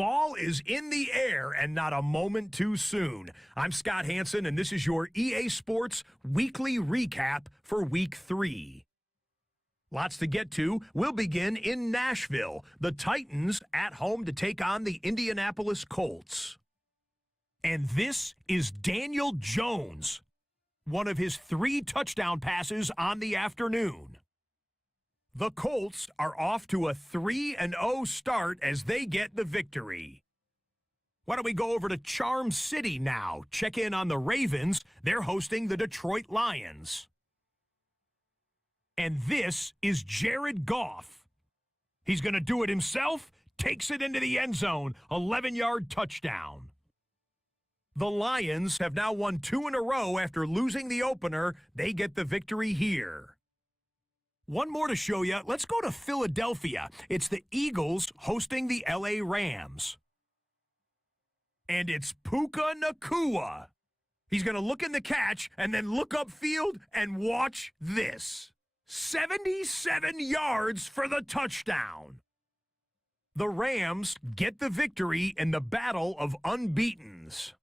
Fall is in the air and not a moment too soon. I'm Scott Hansen, and this is your EA Sports Weekly Recap for Week 3. Lots to get to. We'll begin in Nashville. The Titans at home to take on the Indianapolis Colts. And this is Daniel Jones, one of his 3 touchdown passes on the afternoon. The Colts are off to a 3-0 start as they get the victory. Why don't we go over to Charm City now? Check in on the Ravens. They're hosting the Detroit Lions. And this is Jared Goff. He's going to do it himself, takes it into the end zone, 11-yard touchdown. The Lions have now won 2 in a row after losing the opener. They get the victory here. One more to show you. Let's go to Philadelphia. It's the Eagles hosting the LA Rams. And it's Puka Nacua. He's going to look in the catch and then look upfield and watch this. 77 yards for the touchdown. The Rams get the victory in the battle of unbeatens.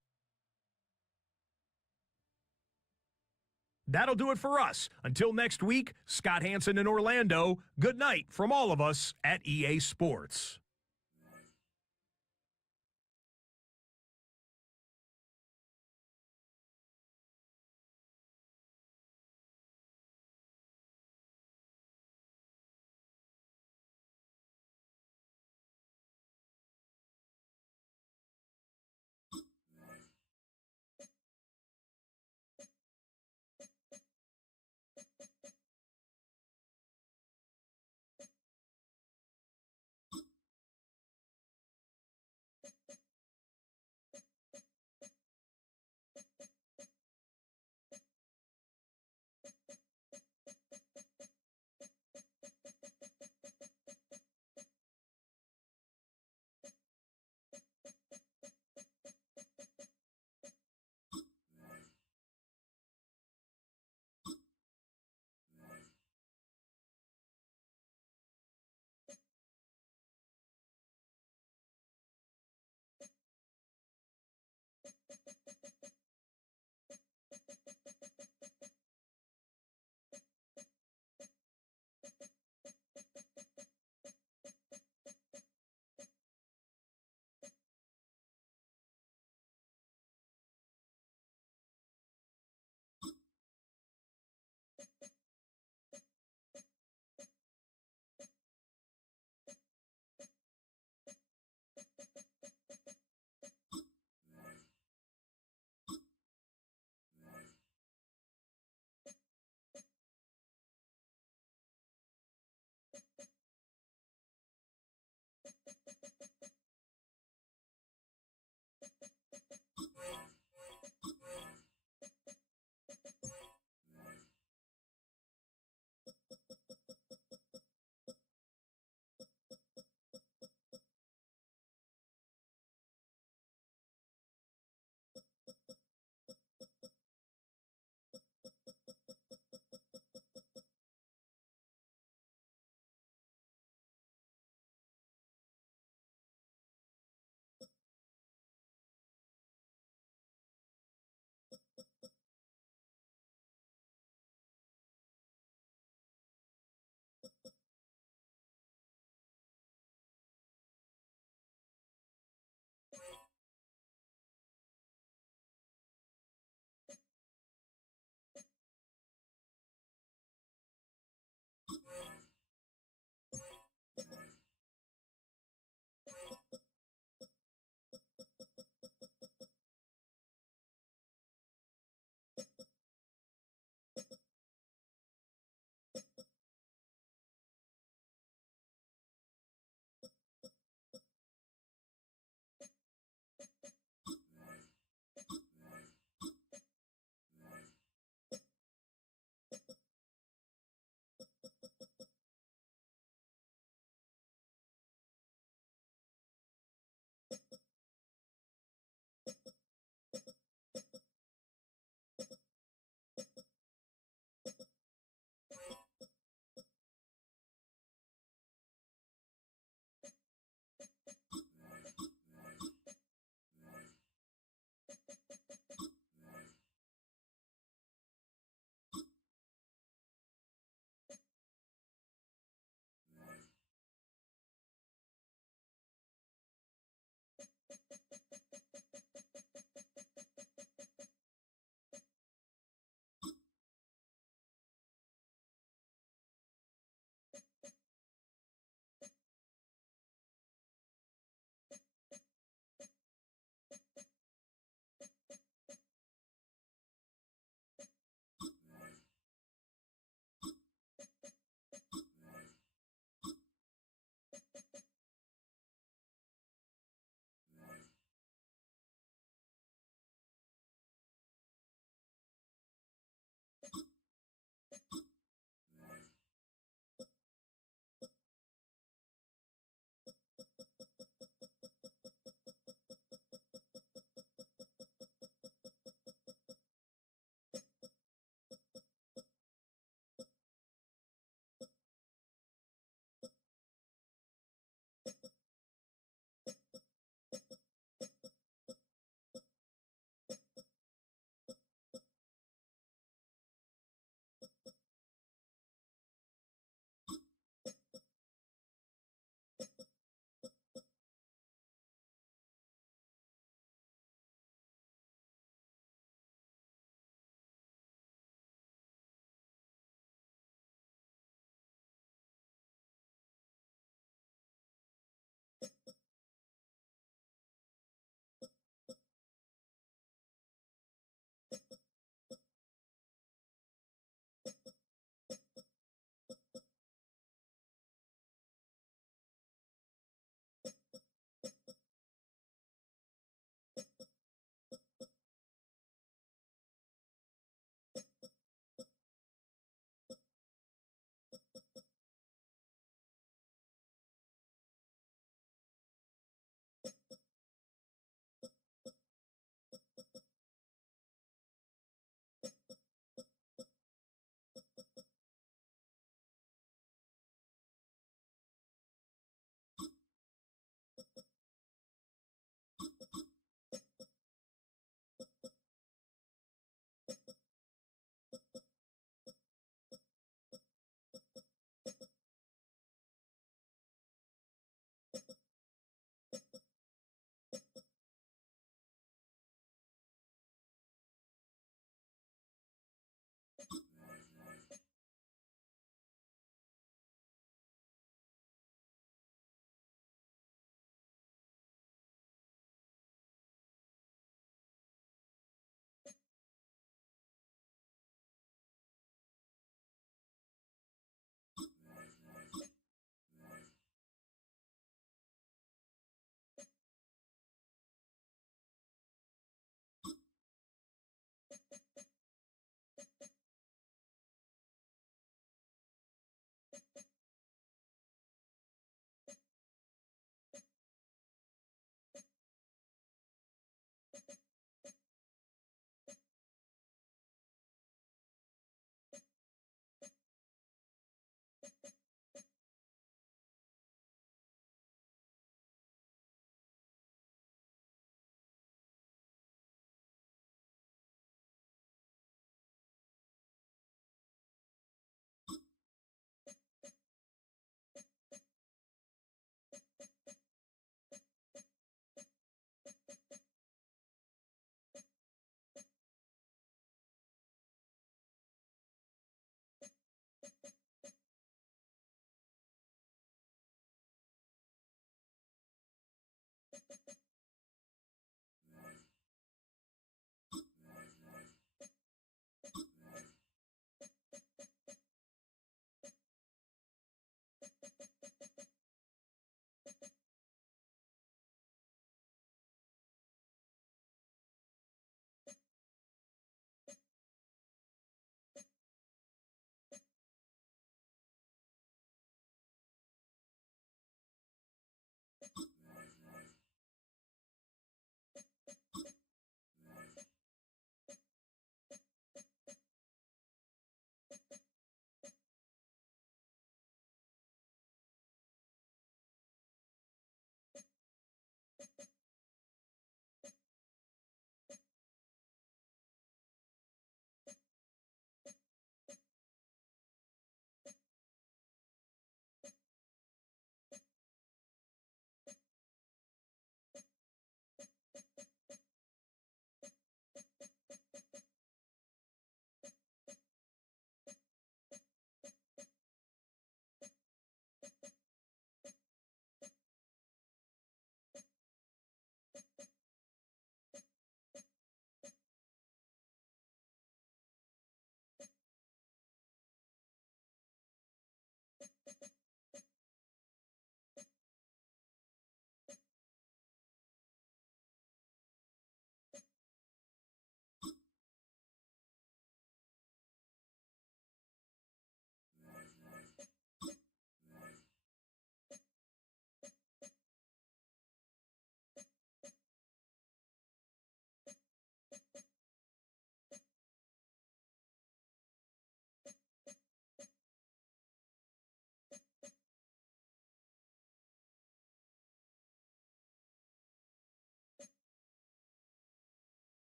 That'll do it for us. Until next week, Scott Hansen in Orlando, good night from all of us at EA Sports.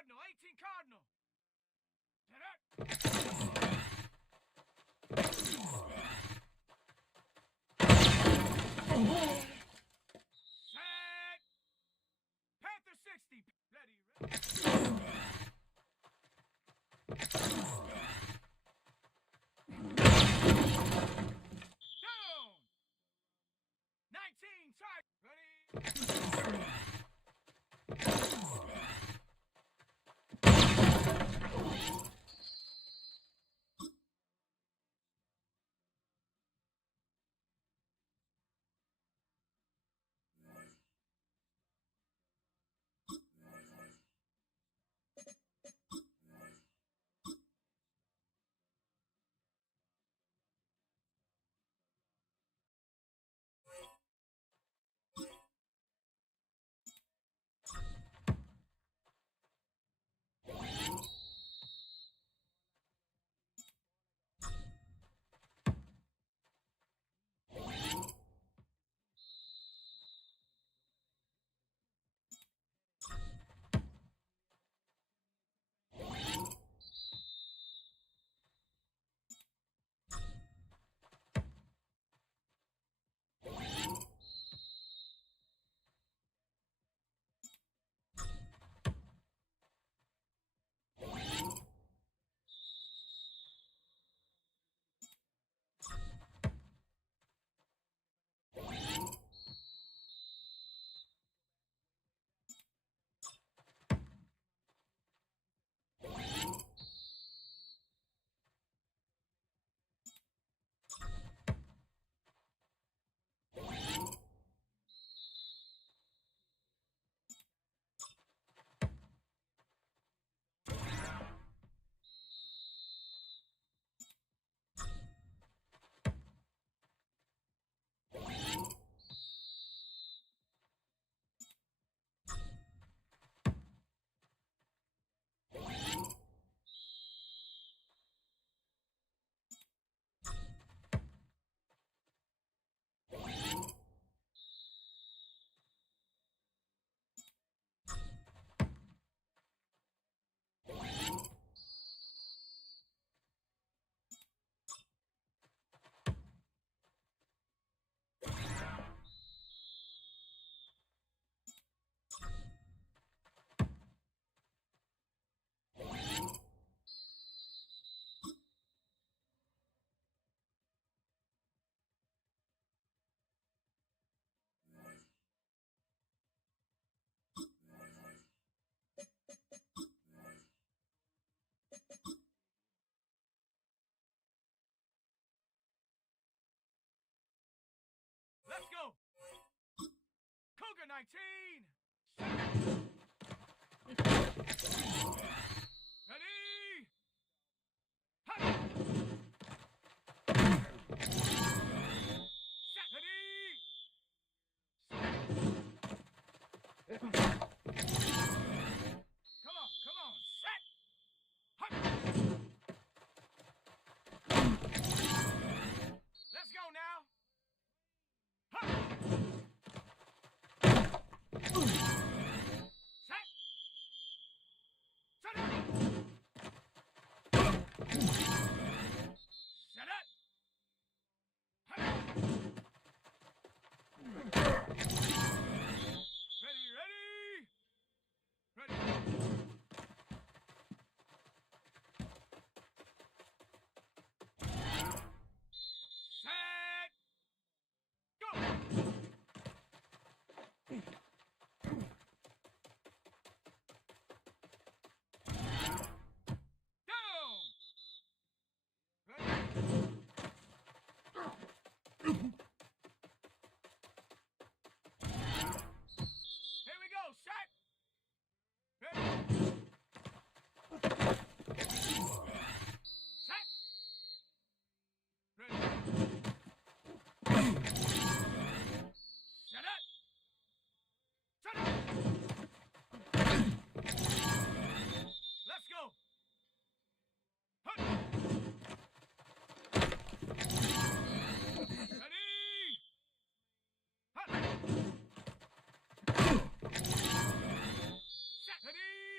Cardinal, 18 Cardinal. Set up. Set. Panther 60. Ready. Down. 19 Tiger. Ready. Let's go. Cougar 19. Ready. Hut. Set. Ready. Come on. Set. Hut. Let's go now. Hut. Set. Set up. Set up. Hut. Ready. Ready. Set. Go. Down. Ready. Here we go. Set. Ready. Set. Ready. Set up. Set up. Let's go. Hut. Ready. Hut. Set. Ready.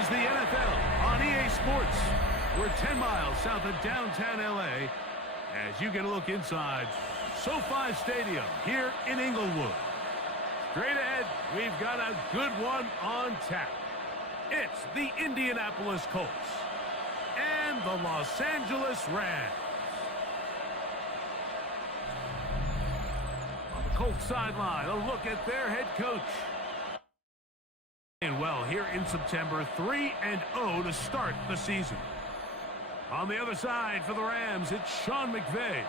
is the NFL on EA Sports. We're 10 miles south of downtown LA as you get a look inside SoFi Stadium here in Inglewood. Straight ahead, we've got a good one on tap. It's the Indianapolis Colts and the Los Angeles Rams. On the Colts sideline, a look at their head coach. And well, here in September, 3-0 to start the season. On the other side for the Rams, it's Sean McVay.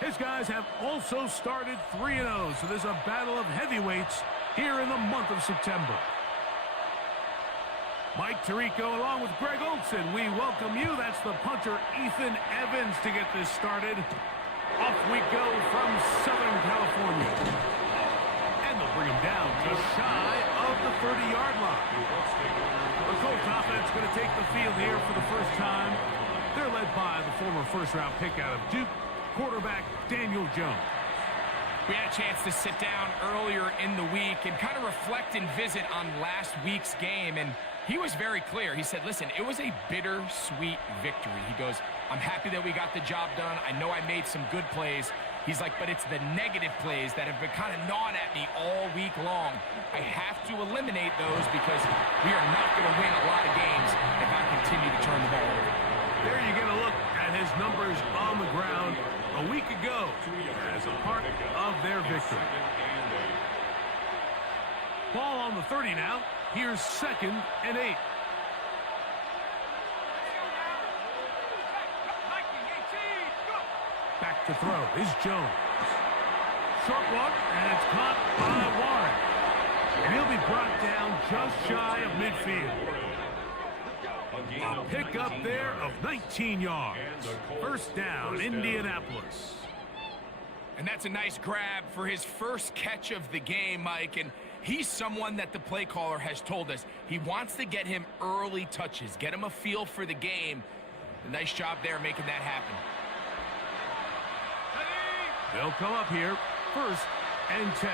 His guys have also started 3-0, so there's a battle of heavyweights here in the month of September. Mike Tirico along with Greg Olson, we welcome you. That's the punter Ethan Evans to get this started. Off we go from Southern California. And they'll bring him down just shy of the 30-yard line. The Colts offense going to take the field here for the first time. They're led by the former first-round pick out of Duke, quarterback Daniel Jones. We had a chance to sit down earlier in the week and kind of reflect and visit on last week's game, and he was very clear. He said, listen, it was a bittersweet victory. He goes, I'm happy that we got the job done. I know I made some good plays. He's like, but it's the negative plays that have been kind of gnawing at me all week long. I have to eliminate those because we are not going to win a lot of games if I continue to turn the ball over. There you get a look at his numbers on the ground a week ago as a part of their victory. Ball on the 30 now. Here's 2nd and 8. Back to throw is Jones. Short one, and it's caught by Warren. And he'll be brought down just shy of midfield. A pickup there of 19 yards. First down, Indianapolis. And that's a nice grab for his first catch of the game, Mike. And he's someone that the play caller has told us he wants to get him early touches, get him a feel for the game. A nice job there making that happen. They'll come up here, 1st and 10.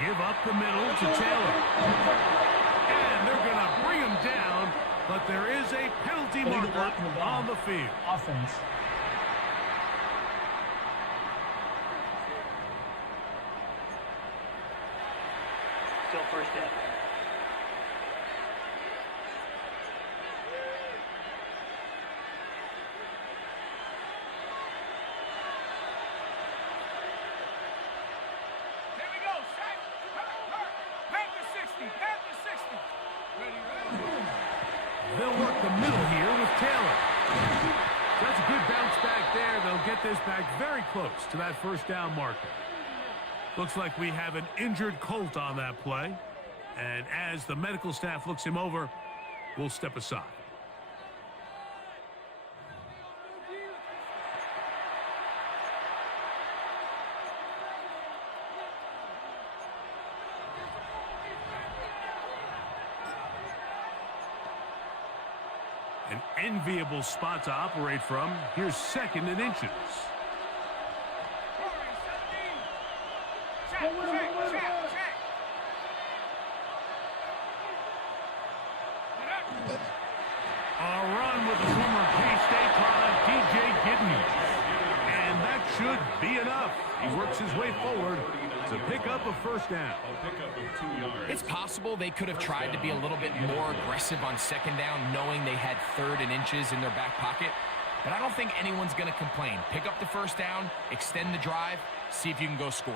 Give up the middle to Taylor. And they're going to bring him down, but there is a penalty marker on the field. Offense. Still first down. They'll work the middle here with Taylor. That's a good bounce back there. They'll get this back very close to that first down marker. Looks like we have an injured Colt on that play. And as the medical staff looks him over, we'll step aside. An enviable spot to operate from. Here's 2nd and inches. A run with the former K-State product, DJ Gidney. And that should be enough. He works his way forward to pick up a first down. It's possible they could have tried to be a little bit more aggressive on 2nd down, knowing they had 3rd and inches in their back pocket. But I don't think anyone's going to complain. Pick up the first down, extend the drive, see if you can go score.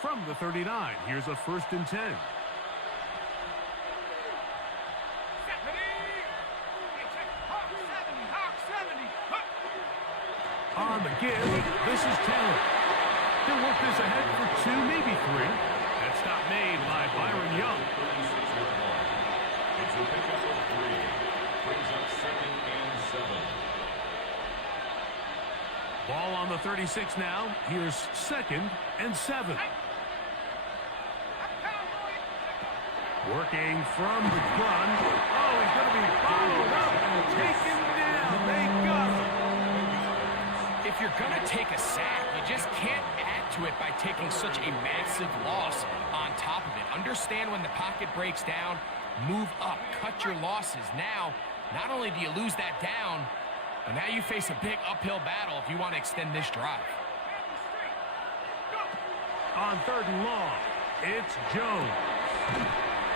From the 39, here's a 1st and 10. On the give, this is Taylor. He'll work this ahead for 2, maybe 3. That stop made by Byron Young. It's a pickup of 3. Brings up 2nd and 7. Ball on the 36 now. Here's 2nd and 7. Working from the gun. Oh, he's going to be followed up and taken down. They got him. If you're going to take a sack, you just can't add to it by taking such a massive loss on top of it. Understand when the pocket breaks down, move up, cut your losses. Now, not only do you lose that down, but now you face a big uphill battle if you want to extend this drive. On 3rd and long, it's Jones.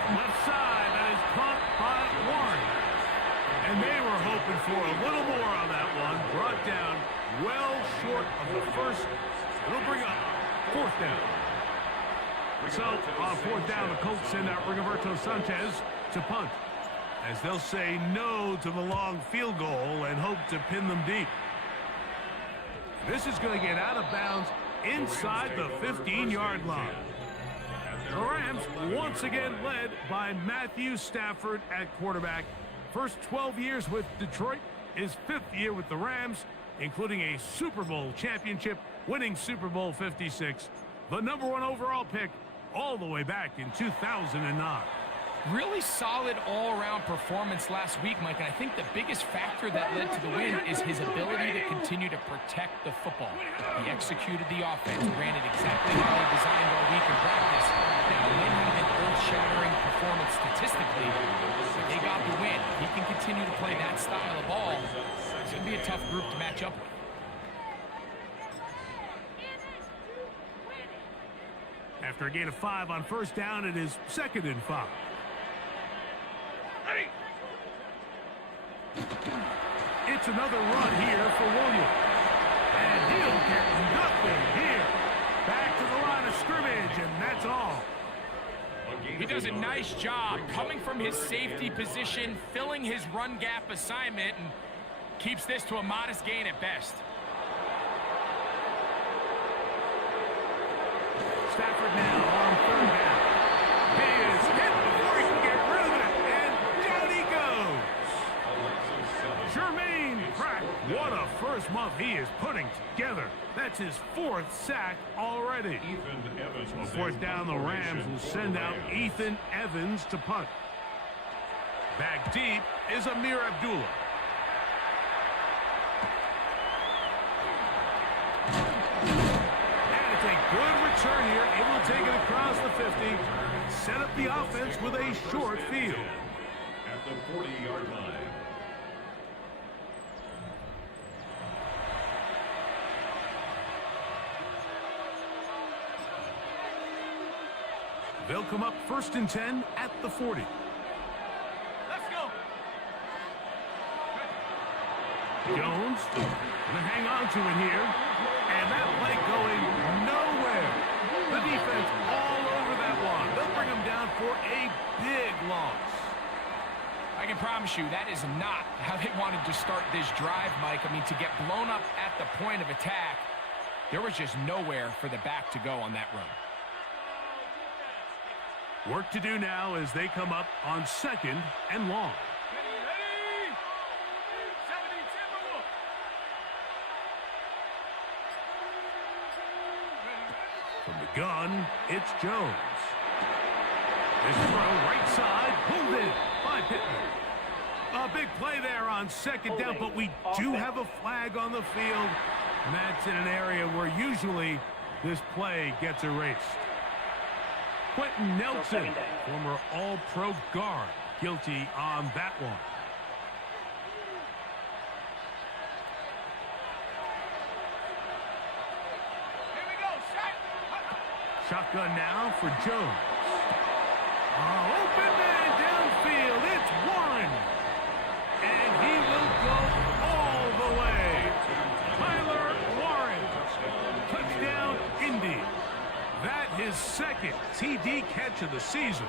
Left side, that is caught by Warren. And they were hoping for a little more on that one. Brought down well short of the first. It'll bring up 4th down. So, on 4th down, the Colts send out Rigoberto Sanchez to punt, as they'll say no to the long field goal and hope to pin them deep. This is going to get out of bounds inside the 15-yard line. The Rams once again led by Matthew Stafford at quarterback. First 12 years with Detroit, his 5th year with the Rams, including a Super Bowl championship, winning Super Bowl 56, the #1 overall pick all the way back in 2009. Really solid all-around performance last week, Mike, and I think the biggest factor that led to the win is his ability to continue to protect the football. He executed the offense, ran it exactly how they designed all week in practice. Now, they didn't have an earth-shattering performance statistically, but they got the win. If he can continue to play that style of ball, it's going to be a tough group to match up with. After a gain of 5 on 1st down, it is 2nd and 5. It's another run here for Williams. And he'll get nothing here. Back to the line of scrimmage, and that's all. He does a nice job coming from his safety position, filling his run gap assignment, and keeps this to a modest gain at best. Stafford now on 3rd down. He is hit before he can get rid of it, and down he goes. Jermaine Pratt, what a first month he is putting together. That's his 4th sack already. So 4th down, the Rams will send out Ethan Evans to punt. Back deep is Amir Abdullah. Good return here, able to take it across the 50. Set up the offense with a short field. At the 40-yard line. They'll come up 1st and 10 at the 40. Let's go. Jones gonna hang on to it here. And that play going nowhere. The defense all over that one. They'll bring him down for a big loss. I can promise you that is not how they wanted to start this drive, Mike. I mean, to get blown up at the point of attack, there was just nowhere for the back to go on that run. Work to do now as they come up on 2nd and long. Ready? 70 Timberwolf. From the gun, it's Jones. This throw right side, pulled in by Pittman. A big play there on 2nd down, but we do have a flag on the field, and that's in an area where usually this play gets erased. Quentin Nelson, former All-Pro guard, guilty on that one. Here we go, shot. Shotgun now for Jones. Open man downfield. It's Warren. And he will go all the way. Tyler Warren. Touchdown, Indy. That his 2nd TD catch of the season.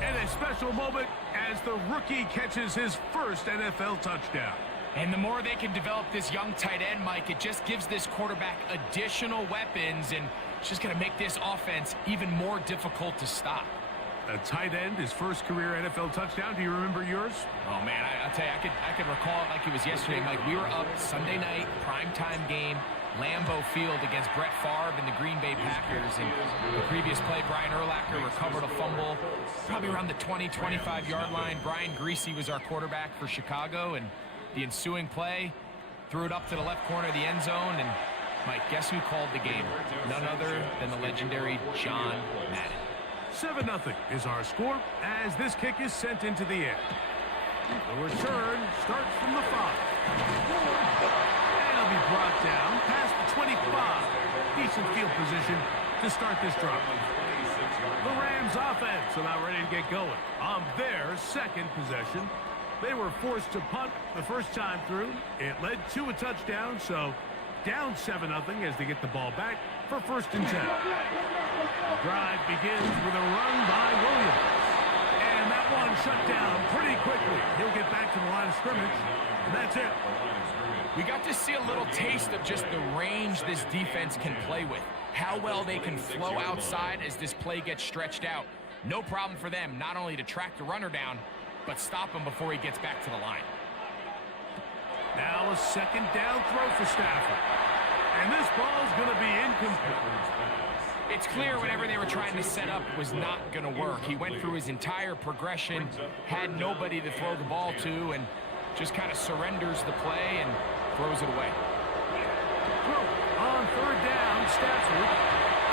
And a special moment as the rookie catches his 1st NFL touchdown. And the more they can develop this young tight end, Mike, it just gives this quarterback additional weapons, and it's just going to make this offense even more difficult to stop. A tight end, his 1st career NFL touchdown. Do you remember yours? Oh, man, I'll tell you, I could recall it like it was yesterday, Mike. We were up Sunday night, primetime game. Lambeau Field against Brett Favre and the Green Bay Packers. And the previous play, Brian Urlacher recovered a fumble probably around the 20, 25-yard line. Brian Greasy was our quarterback for Chicago, and the ensuing play threw it up to the left corner of the end zone. And Mike, guess who called the game? None other than the legendary John Madden. 7-0 is our score as this kick is sent into the air. The return starts from the 5. And it'll be brought down past the 25. Decent field position to start this drive. The Rams offense about ready to get going on their second possession. They were forced to punt the first time through. It led to a touchdown, so down 7-0 as they get the ball back for 1st and 10. The drive begins with a run by Williams. And that one shut down pretty quickly. He'll get back to the line of scrimmage, and that's it. We got to see a little taste of just the range this defense can play with. How well they can flow outside as this play gets stretched out. No problem for them not only to track the runner down, but stop him before he gets back to the line. Now a 2nd down throw for Stafford. And this ball's going to be incomplete. It's clear whenever they were trying to set up was not going to work. He went through his entire progression, had nobody to throw the ball to, and just kind of surrenders the play and throws it away. Throw on 3rd down, Stafford.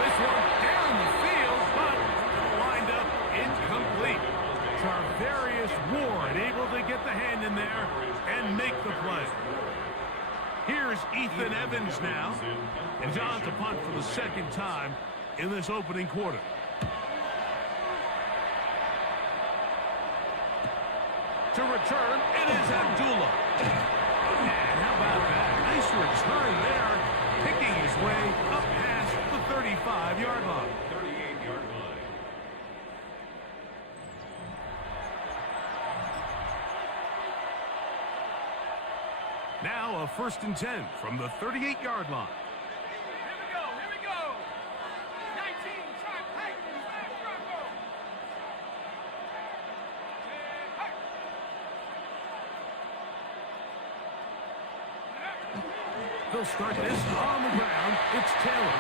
This one down the field, but it'll wind up incomplete. Tarvarius Ward able to get the hand in there and make the play. Here's Ethan Evans now, and John to punt for the 2nd time in this opening quarter. To return, it is Abdullah. And how about that? Nice return there, picking his way up past the 35-yard line. 38-yard line. Now a 1st and 10 from the 38-yard line. Here we go. 19, try, hey, Bronco. They'll start this on the ground. It's Taylor.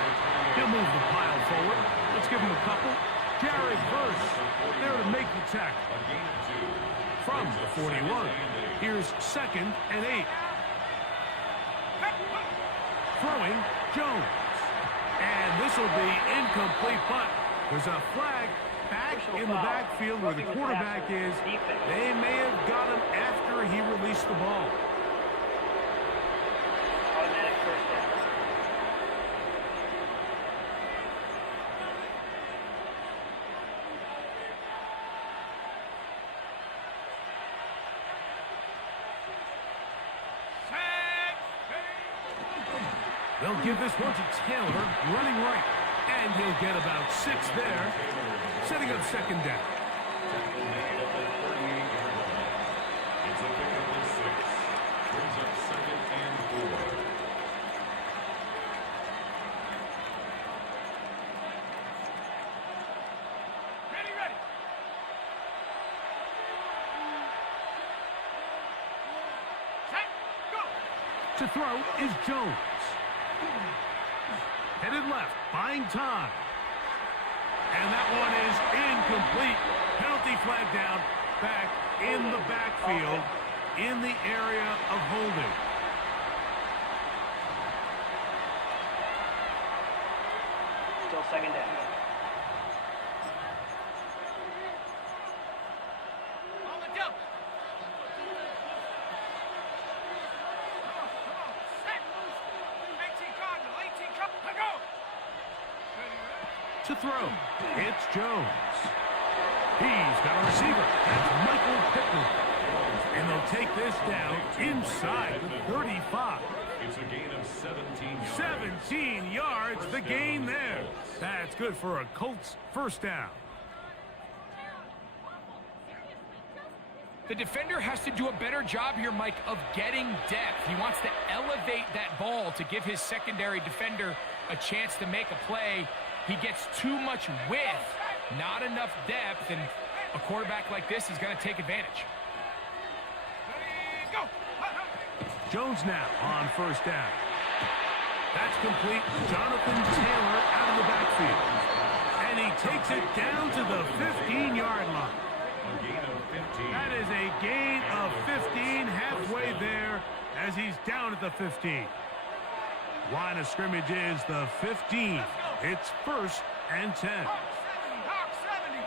He'll move the pile forward. Let's give him a couple. Jared Verse there to make the tackle. From the 41, here's 2nd and 8. Throwing Jones. And this will be incomplete, but there's a flag back in the backfield where the quarterback is. They may have got him after he released the ball. Automatic 1st down. They'll give this one to Taylor, running right. And he'll get about 6 there, setting up 2nd down. It's a pickup of 6. Brings up 2nd and 4. Ready. Set, go. To throw is Jones. Headed left, buying time. And that one is incomplete. Penalty flag down, back in the backfield, in the area of holding. Still 2nd down. On the double. Come on. Set. 18 Cardinal, 18 Cup. Let go. To throw, it's Jones. He's got a receiver. That's Michael Pittman. And they'll take this down inside the 35. It's a gain of 17 yards. 17 yards, the gain there. That's good for a Colts 1st down. The defender has to do a better job here, Mike, of getting depth. He wants to elevate that ball to give his secondary defender a chance to make a play. He gets too much width, not enough depth, and a quarterback like this is going to take advantage. Ready, go. Jones now on 1st down. That's complete. Jonathan Taylor out of the backfield. And he takes it down to the 15-yard line. A gain of 15. That is a gain of 15 halfway there as he's down at the 15. Line of scrimmage is the 15. It's 1st and 10. Hawk 70.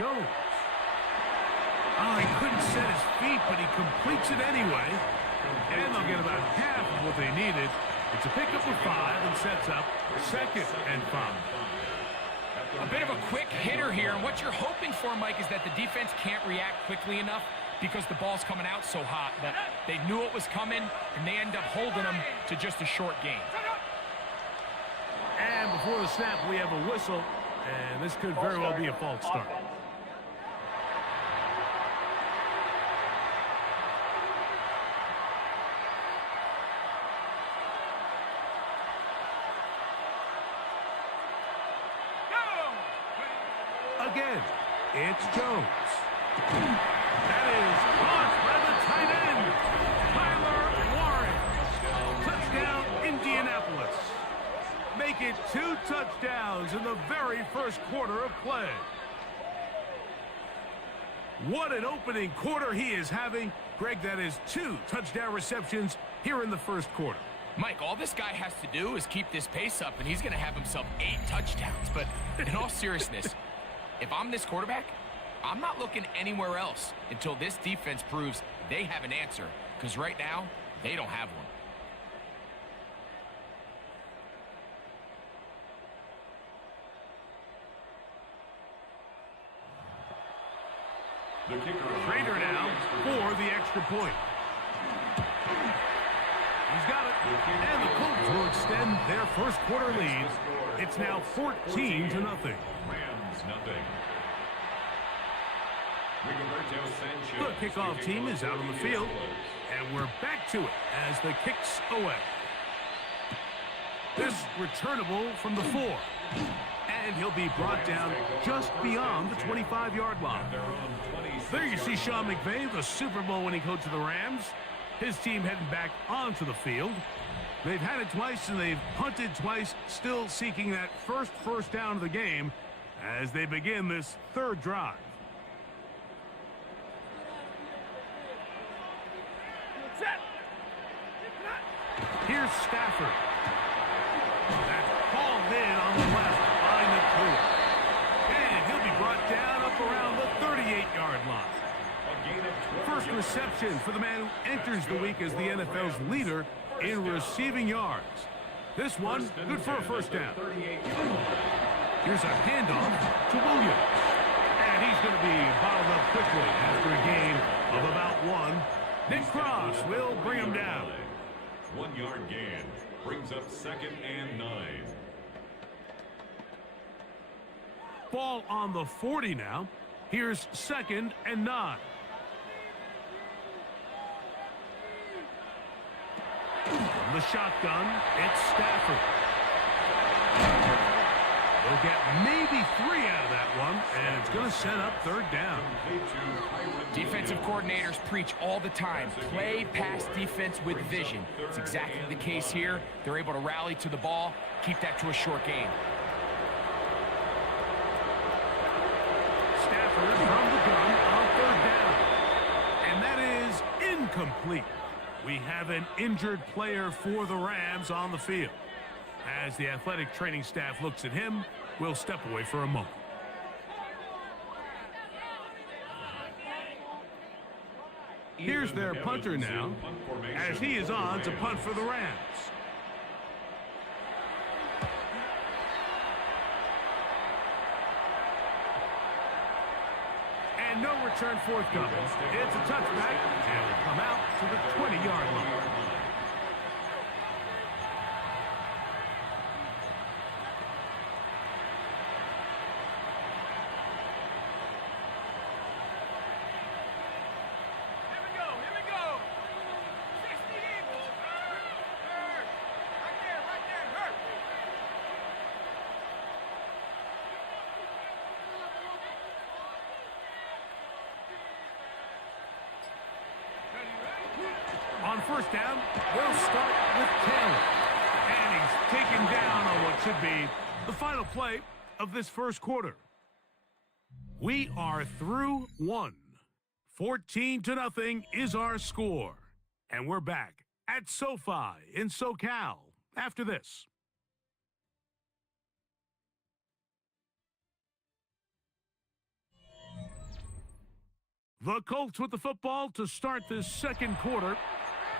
Jones. Oh, he couldn't set his feet, but he completes it anyway. And they'll get about half of what they needed. It's a pickup of 5 and sets up 2nd and 5. A bit of a quick hitter here, and what you're hoping for, Mike, is that the defense can't react quickly enough because the ball's coming out so hot. But they knew it was coming, and they end up holding them to just a short gain. And before the snap, we have a whistle, and this could very well be a false start. Again, it's Jones. That is caught by the tight end, Tyler Warren. Touchdown, Indianapolis. Make it 2 touchdowns in the very first quarter of play. What an opening quarter he is having. Greg, that is 2 touchdown receptions here in the first quarter. Mike, all this guy has to do is keep this pace up, and he's going to have himself 8 touchdowns. But in all seriousness, if I'm this quarterback, I'm not looking anywhere else until this defense proves they have an answer, because right now, they don't have one. The kicker. Trader now for the extra point. He's got it. And the Colts will extend their first quarter lead. It's now 14-0. Rams nothing. The kickoff team is out on the field, and we're back to it as the kicks away. This returnable from the 4. And he'll be brought down just beyond the 25-yard line. There you see Sean McVay, the Super Bowl winning coach of the Rams. His team heading back onto the field. They've had it twice, and they've punted twice, still seeking that first down of the game as they begin this 3rd drive. Here's Stafford. That's hauled in on the left by McCool. And he'll be brought down up around the 38-yard line. First reception for the man who enters the week as the NFL's leader in receiving yards. This one, good for a first down. Here's a handoff to Williams. And he's going to be bottled up quickly after a gain of about 1. Nick Cross will bring him down. 1-yard gain brings up 2nd and 9. Ball on the 40 now. Here's 2nd and 9. From the shotgun, it's Stafford. They'll get maybe 3 out of that one, and it's going to set up 3rd down. Defensive coordinators preach all the time, play pass defense with vision. It's exactly the case here. They're able to rally to the ball, keep that to a short game. Stafford from the gun on 3rd down. And that is incomplete. We have an injured player for the Rams on the field. As the athletic training staff looks at him, we'll step away for a moment. Here's their punter now, as he is on to punt for the Rams. And no return forthcoming. It's a touchback, and will come out to the 20-yard line. On first down, we'll start with Taylor. And he's taken down on what should be the final play of this first quarter. We are through one. 14-0 is our score. And we're back at SoFi in SoCal after this. The Colts with the football to start this second quarter.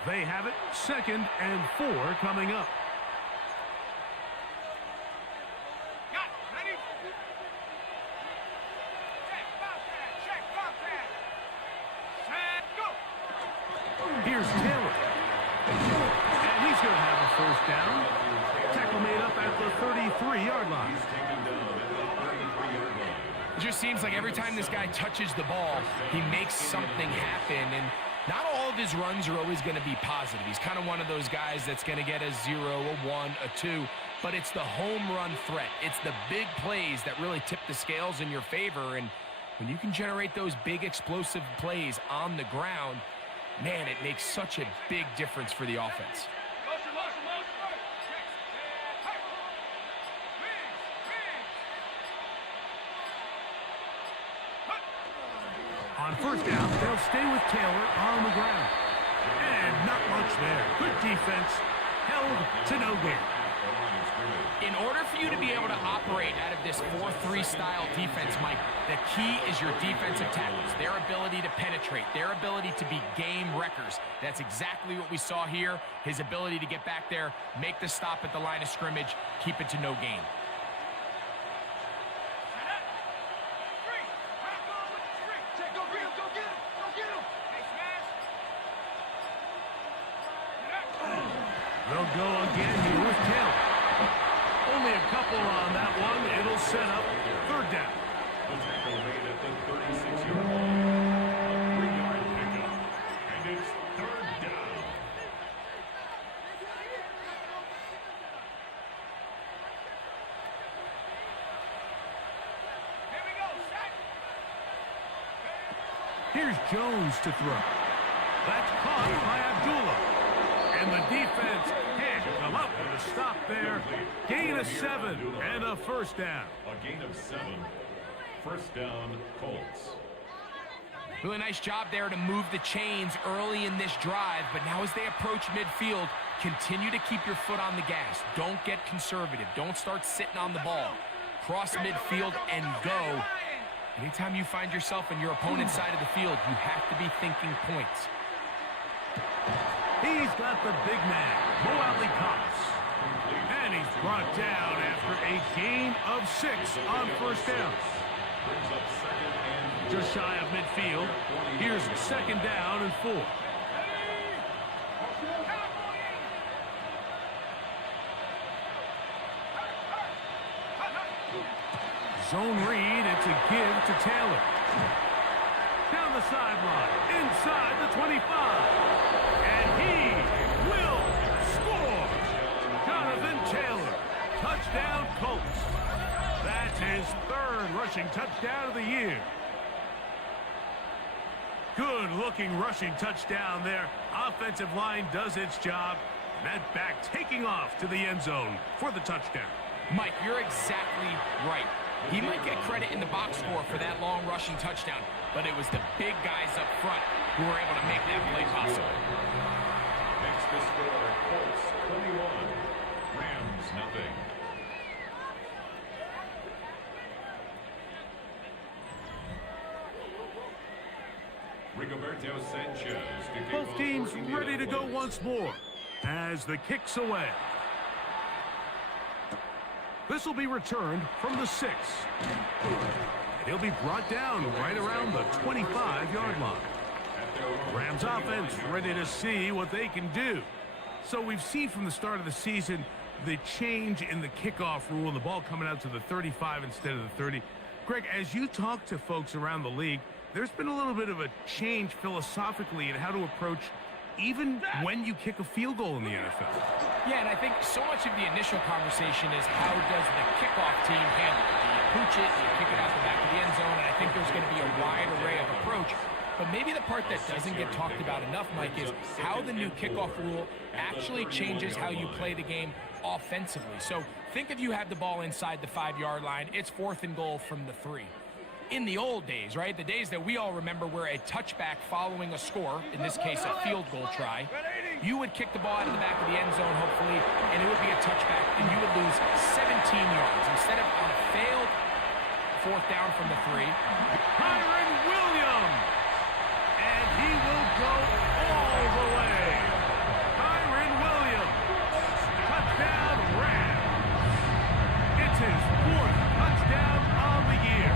They have it 2nd and 4 coming up. Got it. Ready? Check, bobcat. Check, bobcat. Set, go. Here's Taylor. And he's going to have a first down. Tackle made up at the 33-yard line. He's taken down at the 33-yard line. It just seems like every time this guy touches the ball, he makes something happen. And not all of his runs are always going to be positive. He's kind of one of those guys that's going to get a 0, a 1, a 2. But it's the home run threat. It's the big plays that really tip the scales in your favor. And when you can generate those big explosive plays on the ground, man, it makes such a big difference for the offense. Motion, motion, motion. Check, set, hey. Rings, rings. On first down, they'll stay with Taylor on the ground. And not much there. Good defense. Held to no gain. In order for you to be able to operate out of this 4-3 style defense, Mike, the key is your defensive tackles, their ability to penetrate, their ability to be game wreckers. That's exactly what we saw here, his ability to get back there, make the stop at the line of scrimmage, keep it to no gain. They'll go again here with Taylor. Only a couple on that one. It'll set up 3rd down. The tackle made at the 36-yard line. A 3-yard pickup. And it's 3rd down. Here we go, set. Here's Jones to throw. That's caught by Abdullah. And the defense can't come up with a stop there. Gain of 7 and a first down. A gain of 7. First down, Colts. Really nice job there to move the chains early in this drive, but now as they approach midfield, continue to keep your foot on the gas. Don't get conservative. Don't start sitting on the ball. Cross midfield and go. Anytime you find yourself in your opponent's side of the field, you have to be thinking points. He's got the big man, Mo Alley-Cox. And he's brought down after a gain of 6 on first down. Brings up 2nd and Just shy of midfield. Here's 2nd down and 4. Zone read, it's a give to Taylor. Down the sideline, inside the 25. And he will score. Jonathan Taylor, touchdown Colts. That's his 3rd rushing touchdown of the year. Good-looking rushing touchdown there. Offensive line does its job. That back taking off to the end zone for the touchdown. Mike, you're exactly right. He might get credit in the box score for that long rushing touchdown, but it was the big guys up front who were able to make that play possible. makes the score Colts 21, Rams nothing. Rigoberto Sanchez to kick Both off teams for Indianapolis. ready to go once more as the kick's away. This will be returned from the 6. He'll be brought down right around the 25-yard line. Rams offense ready to see what they can do. So we've seen from the start of the season the change in the kickoff rule and the ball coming out to the 35 instead of the 30. Greg, as you talk to folks around the league, there's been a little bit of a change philosophically in how to approach even when you kick a field goal in the NFL. Yeah, and I think so much of the initial conversation is how does the kickoff team handle it? Do you pooch it? Do you kick it out the back of the end zone? And I think there's going to be a wide array of approach. But maybe the part that doesn't get talked about enough, Mike, is how the new kickoff rule actually changes how you play the game offensively. So think if you have the ball inside the 5-yard line, it's 4th and goal from the 3. In the old days, right, the days that we all remember where a touchback following a score, in this case a field goal try, you would kick the ball out of the back of the end zone, hopefully, and it would be a touchback, and you would lose 17 yards. Instead of on a failed 4th down from the 3. Kyron Williams! And he will go all the way. Kyron Williams. Touchdown Rams. It's his 4th touchdown on the year.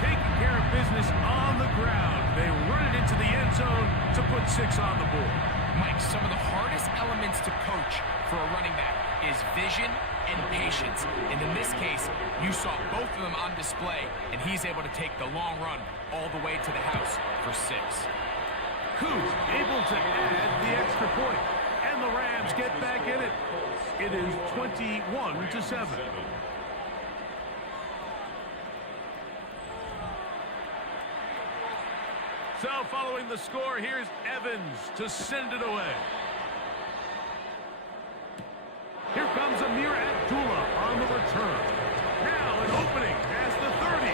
Taking care of business on the ground. They run it into the end zone to put 6 on the board. Mike, some of the hardest elements to coach for a running back is vision and patience. And in this case, you saw both of them on display, and he's able to take the long run all the way to the house for 6. Who's able to add the extra point. And the Rams get back in it. It is 21-7. So following the score, here's Evans to send it away. Here comes Amir Abdullah on the return. Now an opening past the 30.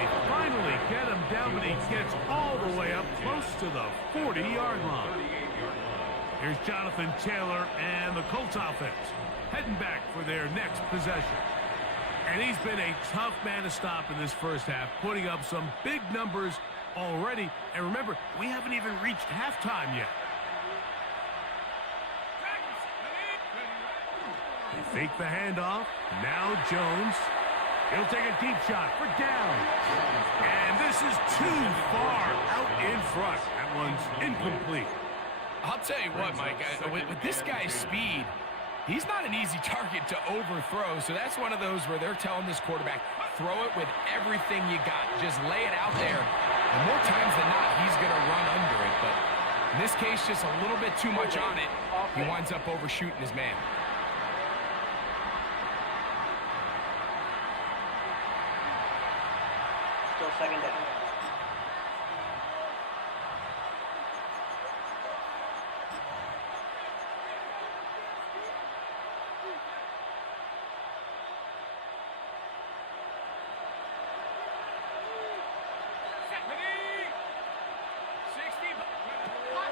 They finally get him down, but he gets all the way up close to the 40-yard line. Here's Jonathan Taylor and the Colts offense heading back for their next possession. And he's been a tough man to stop in this first half, putting up some big numbers already. And remember, we haven't even reached halftime yet. They fake the handoff. Now Jones. He'll take a deep shot for down. And this is too far out in front. That one's incomplete. I'll tell you what, Mike, with this guy's speed, he's not an easy target to overthrow. So that's one of those where they're telling this quarterback, throw it with everything you got. Just lay it out there. And more times than not, he's going to run under it. But in this case, just a little bit too much on it. He winds up overshooting his man. Still 2nd down.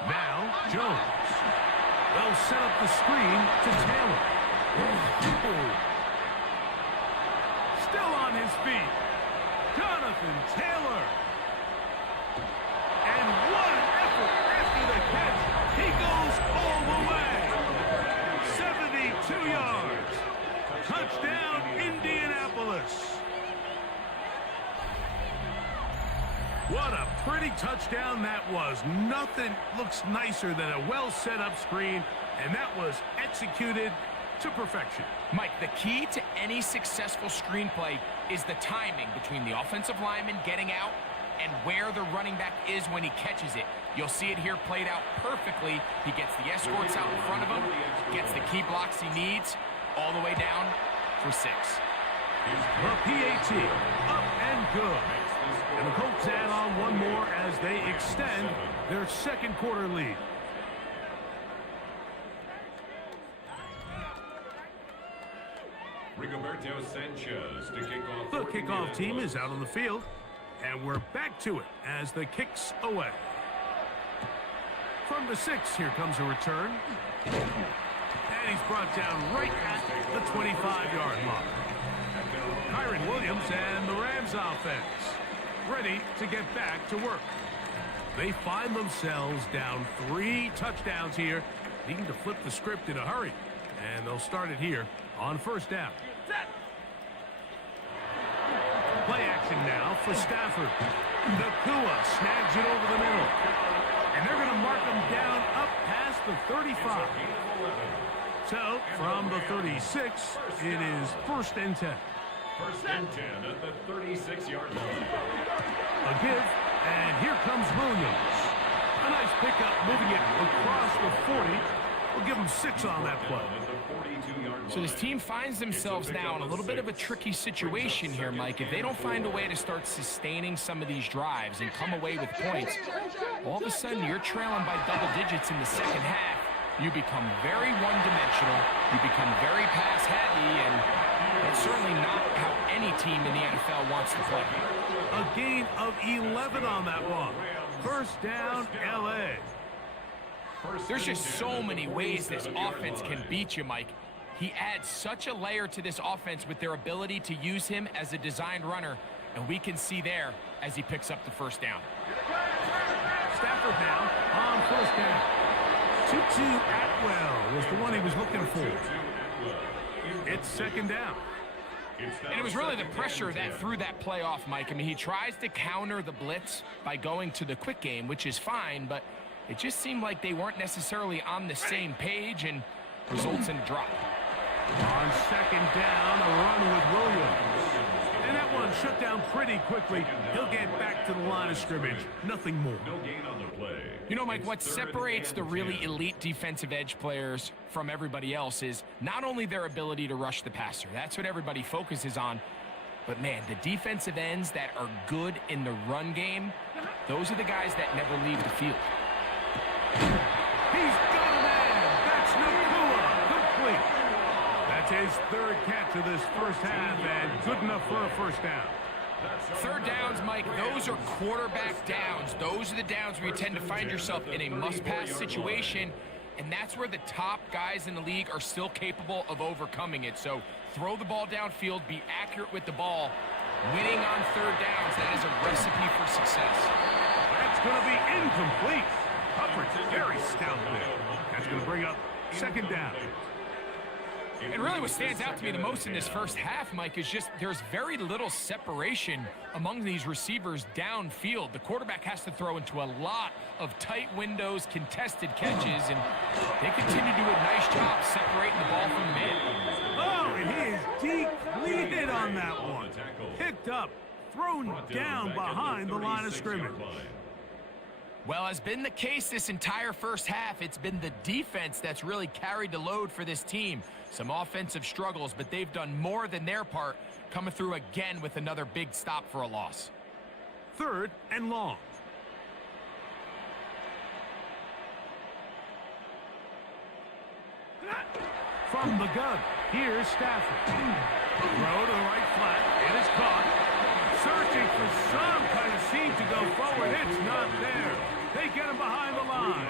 Now Jones. They'll set up the screen to Taylor. Still on his feet. Jonathan Taylor. And what an effort after the catch. He goes all the way. 72 yards. Touchdown, Indianapolis. What a pretty touchdown that was. Nothing looks nicer than a well-set-up screen, and that was executed to perfection. Mike, the key to any successful screenplay is the timing between the offensive lineman getting out and where the running back is when he catches it. You'll see it here played out perfectly. He gets the escorts out in front of him, gets the key blocks he needs, all the way down for 6. The PAT, up and good. And the Colts add on one more as they extend their second quarter lead. Rigoberto Sanchez to kick off. The kickoff team is out on the field, and we're back to it as the kick's away. From the 6, here comes a return. And he's brought down right at the 25-yard mark. Kyron Williams and the Rams offense ready to get back to work. They find themselves down 3 touchdowns here, needing to flip the script in a hurry. And they'll start it here on 1st down. Play action now for Stafford. Nakua snags it over the middle. And they're going to mark him down up past the 35. So, from the 36, it is 1st and 10. 1st and 10 at the 36-yard line. A give, and here comes Williams. A nice pickup, moving it across the 40. We'll give him 6 on that play. At the 42 32-yard So this line. team finds themselves now in a little bit of a tricky situation here, Mike. If they don't find a way to start sustaining some of these drives and come away with points, all of a sudden you're trailing by double digits in the second half. You become very one-dimensional, you become very pass-heavy, and that's certainly not how any team in the NFL wants to play. A gain of 11 on that one. First down, L.A. There's just so many ways this offense can beat you, Mike. He adds such a layer to this offense with their ability to use him as a designed runner, and we can see there as he picks up the first down. Stafford now on first down. Tutu Atwell was the one he was looking for. It's second down. And it was really the pressure that threw that play off, Mike. I mean, he tries to counter the blitz by going to the quick game, which is fine, but it just seemed like they weren't necessarily on the same page and results in a drop. On second down, a run with Williams. And that one shut down pretty quickly. He'll get back to the line of scrimmage. Nothing more. No gain on the play. You know, Mike, what separates the really elite defensive edge players from everybody else is not only their ability to rush the passer. That's what everybody focuses on. But, man, the defensive ends that are good in the run game, those are the guys that never leave the field. He's got a man. That's Nakua. Complete. That's his third catch of this first half, and good enough for a first down. Third downs, Mike, those are quarterback downs. Those are the downs where you tend to find yourself in a must-pass situation, and that's where the top guys in the league are still capable of overcoming it. So throw the ball downfield, be accurate with the ball. Winning on third downs, that is a recipe for success. That's going to be incomplete. Hubbard's very stout there. That's going to bring up second down. And really what stands out to me the most in this first half, Mike, is just there's very little separation among these receivers downfield. The quarterback has to throw into a lot of tight windows, contested catches, and they continue to do a nice job separating the ball from the mid. Oh, and he is depleted on that one. Picked up, thrown down behind the line of scrimmage. Well, as been the case this entire first half, it's been the defense that's really carried the load for this team. Some offensive struggles, but they've done more than their part, coming through again with another big stop for a loss. Third and long. From the gun, here's Stafford. Throw to the right flat. It is caught. Searching for some kind of seam to go forward. It's not there. They get him behind the line.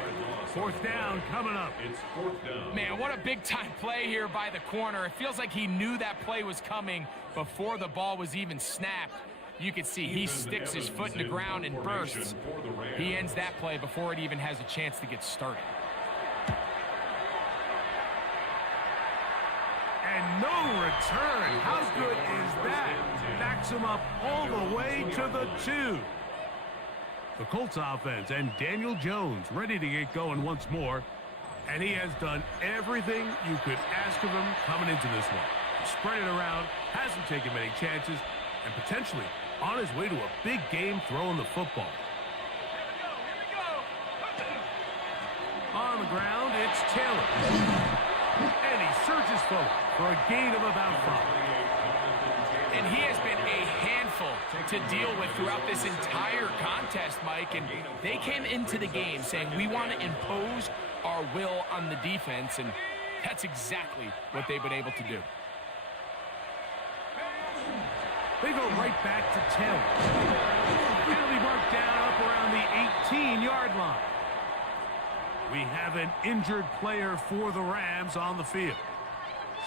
Fourth down coming up. It's fourth down. Man, what a big-time play here by the corner. It feels like he knew that play was coming before the ball was even snapped. You can see he sticks his foot in the ground and bursts. He ends that play before it even has a chance to get started. And no return. How good is that? Backs him up all the way to the 2. The Colts offense and Daniel Jones ready to get going once more. And he has done everything you could ask of him coming into this one. Spread it around, hasn't taken many chances, and potentially on his way to a big game throwing the football. On the ground, it's Taylor. And he surges forward for a gain of about 5. And he has been a handful to deal with throughout this entire contest, Mike. And they came into the game saying, we want to impose our will on the defense. And that's exactly what they've been able to do. They go right back to Taylor. Penalty marked down up around the 18-yard line. We have an injured player for the Rams on the field.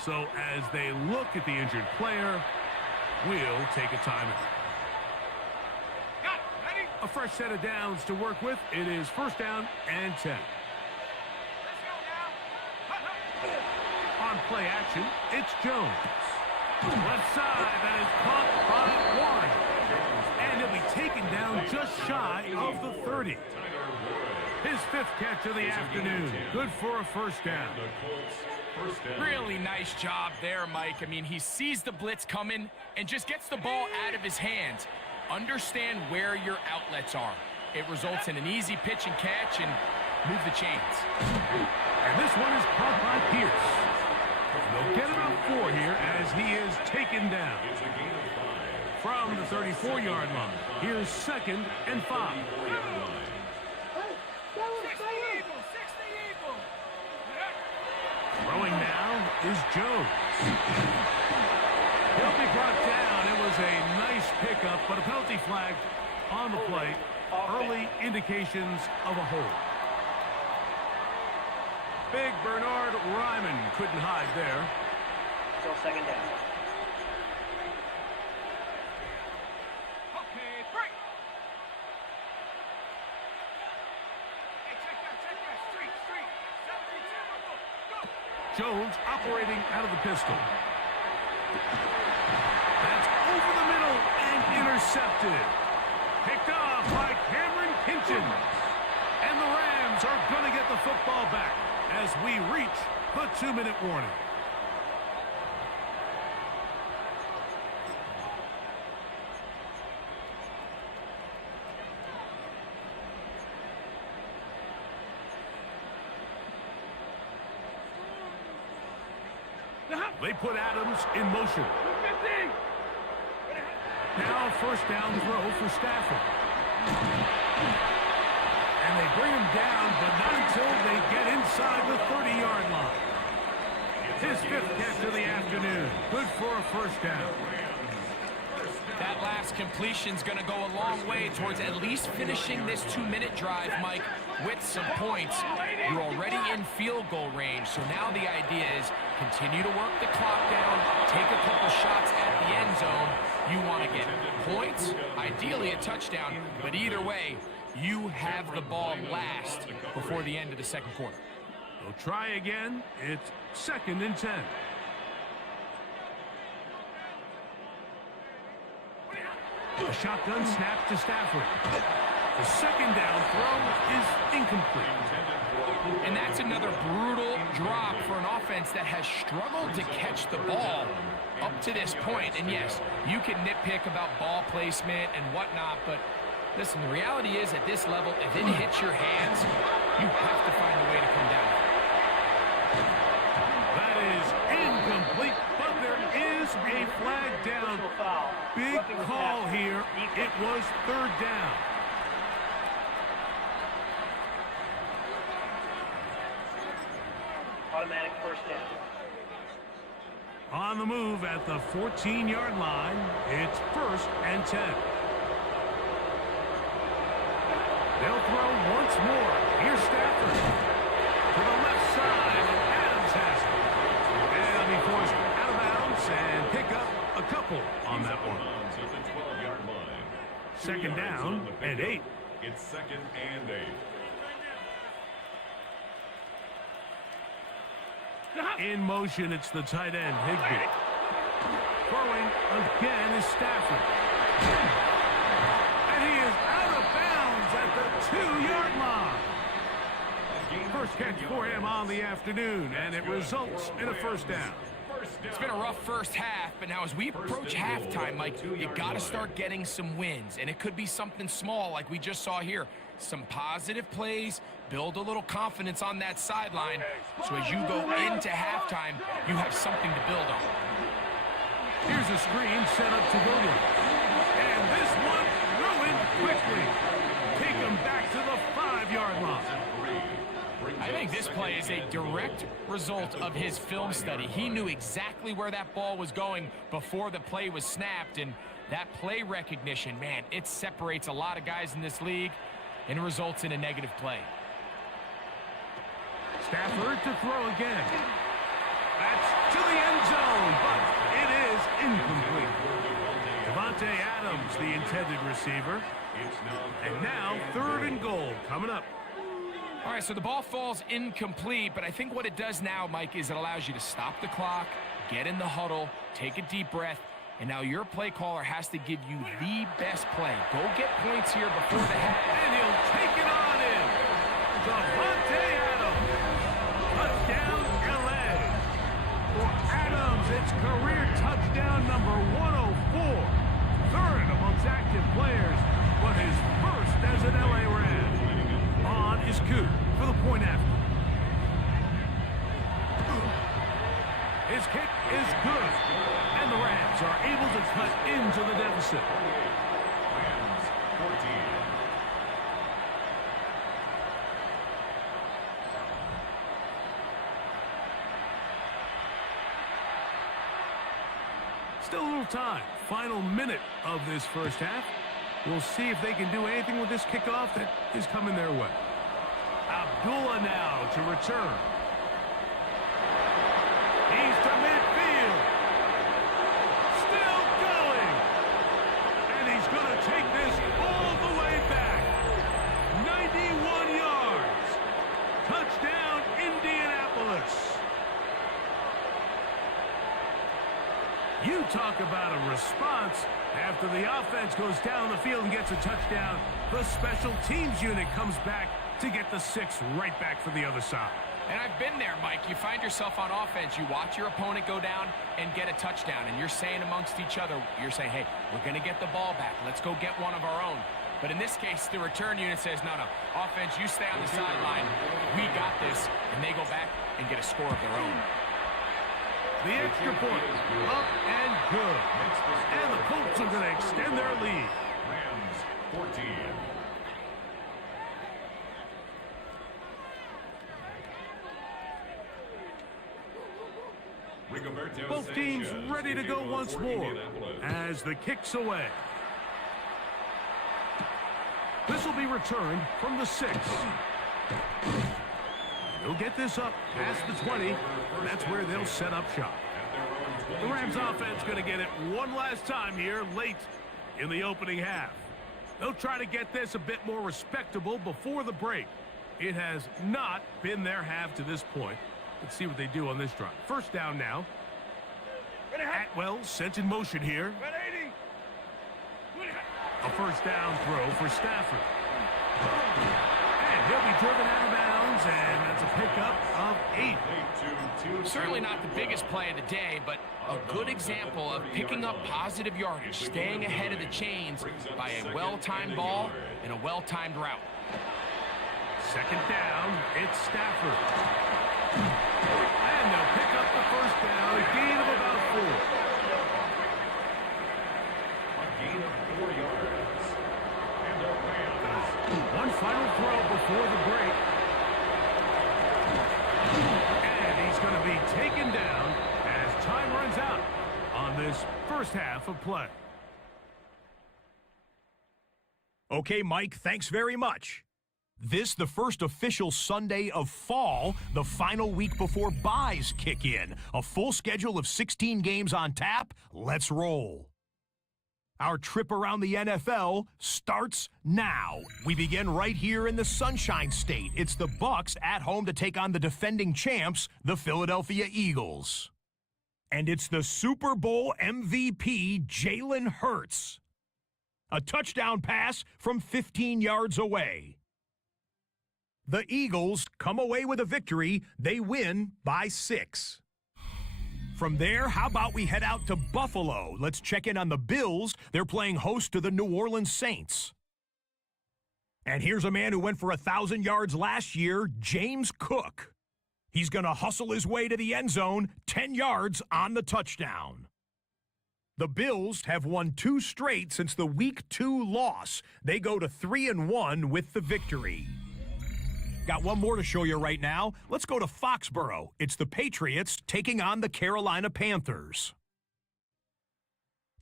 So as they look at the injured player, we'll take a timeout. A fresh set of downs to work with. It is first down and 10. On play action, it's Jones. Left side, that is caught by Warren. And he'll be taken down just shy of the 30. His 5th catch of the afternoon. Good for a first down. Really nice job there, Mike. I mean, he sees the blitz coming and just gets the ball out of his hands. Understand where your outlets are. It results in an easy pitch and catch and move the chains. And this one is caught by Pierce. They'll get about 4 here as he is taken down. It's a gain of 5. From the 34-yard line, here's 2nd and 5. Throwing now is Jones. He'll be brought down. It was a nice pickup, but a penalty flag on the play. Early indications of a hold. Big Bernard Ryman couldn't hide there. Still 2nd down. Okay, break. Hey, check that. Street. 72, go. Jones operating out of the pistol. That's over the middle and intercepted. Picked off by Cameron Kinchins. And the Rams are going to get the football back as we reach the 2-minute warning. They put Adams in motion. Now 1st down throw for Stafford. And they bring him down, but not until they get inside the 30-yard line. His 5th catch of the afternoon. Good for a 1st down. That last completion's going to go a long way towards at least finishing this 2-minute drive, Mike, with some points. You're already in field goal range, so now the idea is continue to work the clock down, take a couple shots at the end zone. You want to get points, ideally a touchdown, but either way, you have the ball last before the end of the 2nd quarter. They'll try again. It's 2nd and 10. A shotgun snap to Stafford. The 2nd down throw is incomplete. And that's another brutal drop for an offense that has struggled to catch the ball up to this point. And yes, you can nitpick about ball placement and whatnot, but listen, the reality is at this level, if it hits your hands, you have to find a way to come down. That is incomplete, but there is a flag down. Big call here. It was 3rd down. Automatic 1st down. On the move at the 14-yard line, it's 1st and 10. They'll throw once more. Here's Stafford. To the left side, and Adams has it. And they'll be forced out of bounds and pick up a couple on that one. At the 12-yard line. 2nd down and 8. It's 2nd and 8. In motion, it's the tight end, Higbee. Throwing again is Stafford. And he is out of bounds at the 2-yard line. First catch for him on the afternoon, and it results in a 1st down. It's been a rough first half, but now as we approach halftime, Mike, you got to start getting some wins, and it could be something small like we just saw here. Some positive plays, build a little confidence on that sideline, so as you go into halftime, you have something to build on. Here's a screen set up to Williams. And this one ruined quickly. Take him back to the 5-yard line. I think this play is a direct result of his film study. He knew exactly where that ball was going before the play was snapped, and that play recognition, man, it separates a lot of guys in this league and results in a negative play. Stafford to throw again. That's to the end zone, but it is incomplete. Devontae Adams, the intended receiver. And now 3rd and goal coming up. All right, so the ball falls incomplete, but I think what it does now, Mike, is it allows you to stop the clock, get in the huddle, take a deep breath, and now your play caller has to give you the best play. Go get points here before the half. And he'll take it on in. Devontae Adams. Touchdown, L.A. For Adams, it's career touchdown number 104. 3rd amongst active players, but his 1st as an L.A. Ram. On is Coop for the point after. This kick is good. And the Rams are able to cut into the deficit. Rams 14. Still a little time. Final minute of this first half. We'll see if they can do anything with this kickoff that is coming their way. Abdullah now to return. He's to midfield. Still going. And he's going to take this all the way back. 91 yards. Touchdown, Indianapolis. You talk about a response. After the offense goes down the field and gets a touchdown, the special teams unit comes back to get the 6 right back for the other side. And I've been there, Mike. You find yourself on offense. You watch your opponent go down and get a touchdown, and you're saying amongst each other, you're saying, hey, we're going to get the ball back. Let's go get one of our own. But in this case, the return unit says, no, offense, you stay on the sideline. We got this. And they go back and get a score of their own. The extra point, up and good. And the Colts are going to extend their lead. Rams 14. Both teams ready to go once more as the kick's away. This will be returned from the 6. They'll get this up past the 20. That's where they'll set up shop. The Rams offense going to get it one last time here late in the opening half. They'll try to get this a bit more respectable before the break. It has not been their half to this point. Let's see what they do on this drive. First down now. Atwell sent in motion here. A first down throw for Stafford. And he'll be driven out of bounds, and that's a pickup of 8. Certainly not the biggest play of the day, but a good example of picking up positive yardage, staying ahead of the chains by a well-timed ball and a well-timed route. Second down, it's Stafford. And they'll pick up the first down, a gain of about 4. A gain of 4 yards. And the Rams. One final throw before the break. And he's going to be taken down as time runs out on this first half of play. Okay, Mike, thanks very much. This, the first official Sunday of fall, the final week before byes kick in. A full schedule of 16 games on tap. Let's roll. Our trip around the NFL starts now. We begin right here in the Sunshine State. It's the Bucs at home to take on the defending champs, the Philadelphia Eagles. And it's the Super Bowl MVP, Jalen Hurts. A touchdown pass from 15 yards away. The Eagles come away with a victory. They win by 6. From there, how about we head out to Buffalo? Let's check in on the Bills. They're playing host to the New Orleans Saints. And here's a man who went for 1,000 yards last year, James Cook. He's going to hustle his way to the end zone, 10 yards on the touchdown. The Bills have won 2 straight since the Week 2 loss. They go to 3-1 with the victory. Got one more to show you right now. Let's go to Foxborough. It's the Patriots taking on the Carolina Panthers.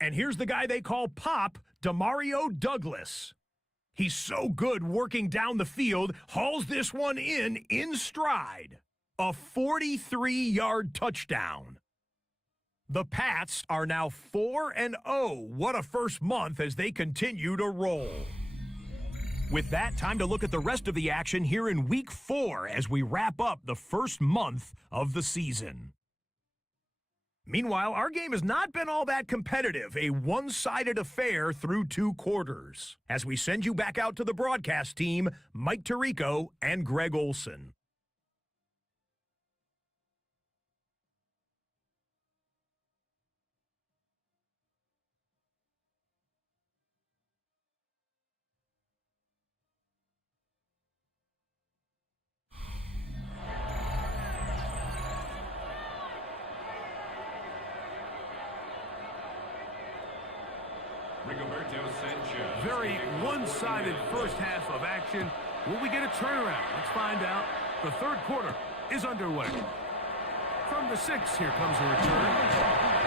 And here's the guy they call Pop, Demario Douglas. He's so good working down the field, hauls this one in stride. A 43-yard touchdown. The Pats are now 4-0. What a first month as they continue to roll. With that, time to look at the rest of the action here in Week 4 as we wrap up the first month of the season. Meanwhile, our game has not been all that competitive, a one-sided affair through 2 quarters. As we send you back out to the broadcast team, Mike Tirico and Greg Olson. Very one-sided first half of action. Will we get a turnaround? Let's find out. The third quarter is underway. From the 6, here comes a return.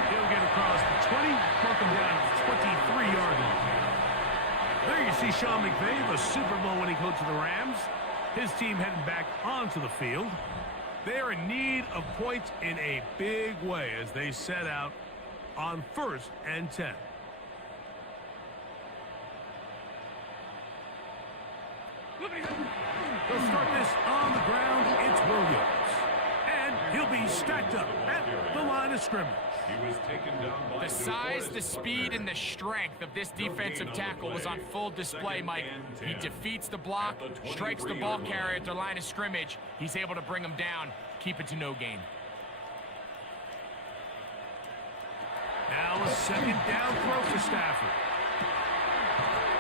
He'll get across the 20, knock him down to the 23-yard line. There you see Sean McVay, the Super Bowl winning coach of the Rams. His team heading back onto the field. They are in need of points in a big way as they set out on 1st and 10. They'll start this on the ground. It's Williams. And he'll be stacked up at the line of scrimmage. He was taken down by The size, the speed, and the strength of this defensive tackle was on full display, Mike. He defeats the block, strikes the ball carrier at the line of scrimmage. He's able to bring him down, keep it to no gain. Now a second down throw for Stafford.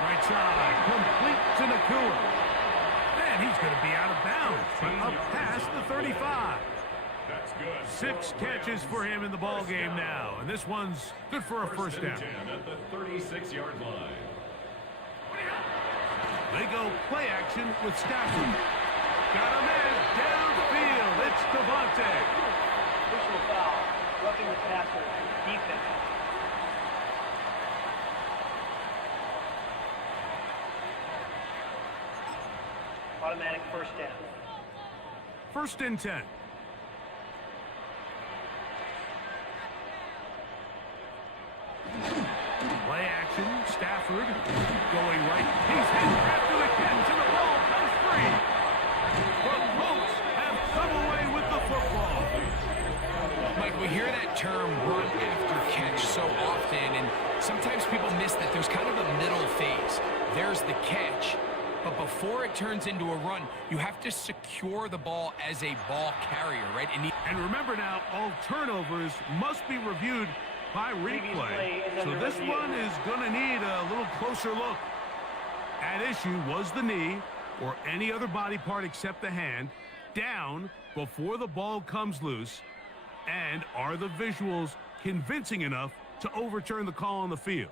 Right side, complete to Nakua. And he's going to be out of bounds, but up past the 35. That's good. 6 catches for him in the ball game now, and this one's good for a first down. 10 at the 36-yard line. They go play action with Stafford. Got a man downfield. It's Devontae. Personal foul. Roughing the passer. Defense. Automatic first down. 1st and 10. Play action. Stafford going right. He's heading after the catch, and the ball goes free. The Colts have come away with the football. Mike, we hear that term run after catch so often, and sometimes people miss that there's kind of a middle phase. There's the catch, but before it turns into a run, you have to secure the ball as a ball carrier, right? And remember now, all turnovers must be reviewed by replay. So this one is going to need a little closer look. At issue was the knee, or any other body part except the hand, down before the ball comes loose. And are the visuals convincing enough to overturn the call on the field?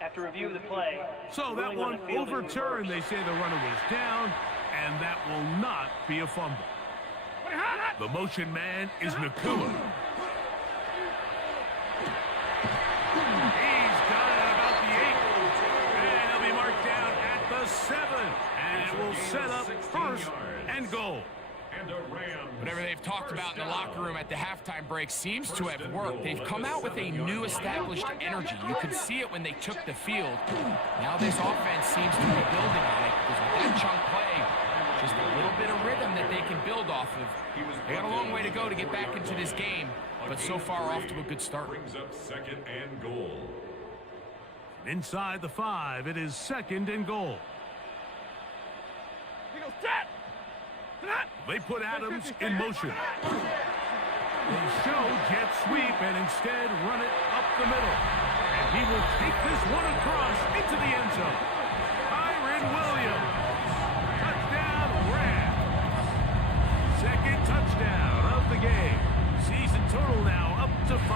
After review of the play. So that one overturned. They say the runner was down, and that will not be a fumble. The motion man is Nakua. He's got it at about the 8. And he'll be marked down at the 7. And it will set up 1st and goal. Whatever they've talked about in the locker room at the halftime break seems to have worked. They've come out with a new established energy. You could see it when they took the field. Now this offense seems to be building on it because with that chunk play, just a little bit of rhythm that they can build off of. They got a long way to go to get back into this game, but so far off to a good start. Brings up 2nd and goal. Inside the 5, it is 2nd and goal. They put Adams in motion. They show jet sweep and instead run it up the middle. And he will take this one across into the end zone. Kyren Williams. Touchdown Rams. 2nd touchdown of the game. Season total now up to 5.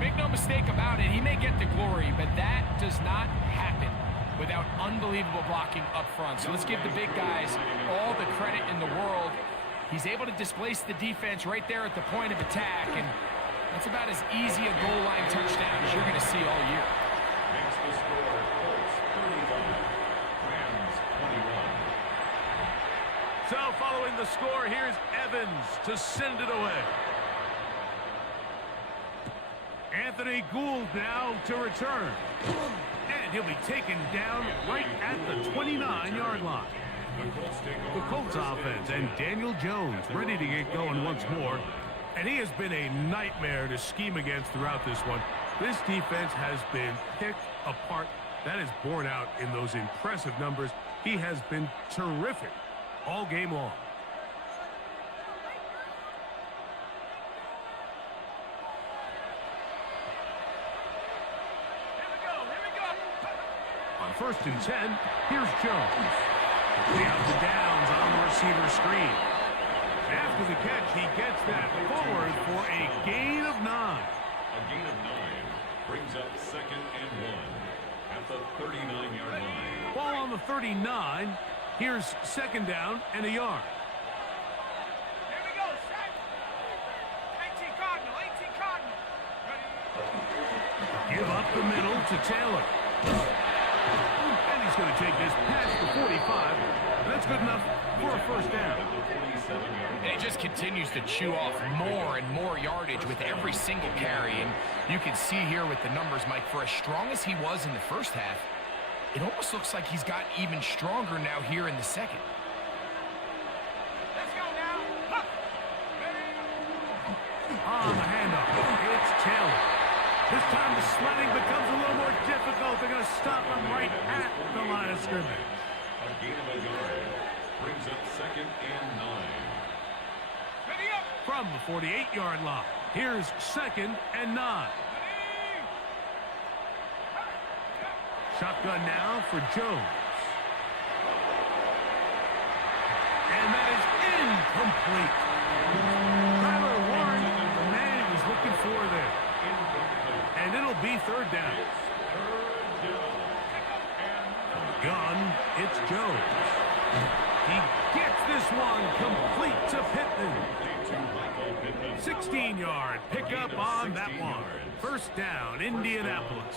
Make no mistake about it, he may get the glory, but that does not happen without unbelievable blocking up front. So let's give the big guys all the credit in the world. He's able to displace the defense right there at the point of attack, and that's about as easy a goal line touchdown as you're going to see all year. Makes the score Colts 35, Rams 21. So following the score, here's Evans to send it away. Anthony Gould now to return. And he'll be taken down right at the 29-yard line. The Colts offense and Daniel Jones ready to get going once more. And he has been a nightmare to scheme against throughout this one. This defense has been picked apart. That is borne out in those impressive numbers. He has been terrific all game long. On 1st and 10, here's Jones. The out to downs on the receiver screen. After the catch, he gets that forward for a gain of 9. A gain of 9 brings up 2nd and 1 at the 39-yard line. Ball on the 39. Here's 2nd down and a yard. Here we go, set. 18 Cardinal, 18 Cardinal. Ready? Give up the middle to Taylor. And he's going to take this past the 45. And that's good enough for a first down. And he just continues to chew off more and more yardage with every single carry. And you can see here with the numbers, Mike, for as strong as he was in the first half, it almost looks like he's got even stronger now here in the second. Let's go now. Hup. Ready? On the handoff, it's Taylor. This time the sledding becomes a little more difficult. They're going to stop him right at the line of scrimmage. A gain of a yard brings up 2nd and 9. Ready up. From the 48-yard line, here's 2nd and 9. Ready. Shotgun now for Jones. And that is incomplete. Tyler Warren, the man he was looking for there. And it'll be 3rd down. From the gun, it's Jones. He gets this one complete to Pittman. 16-yard pickup on that one. First down, Indianapolis.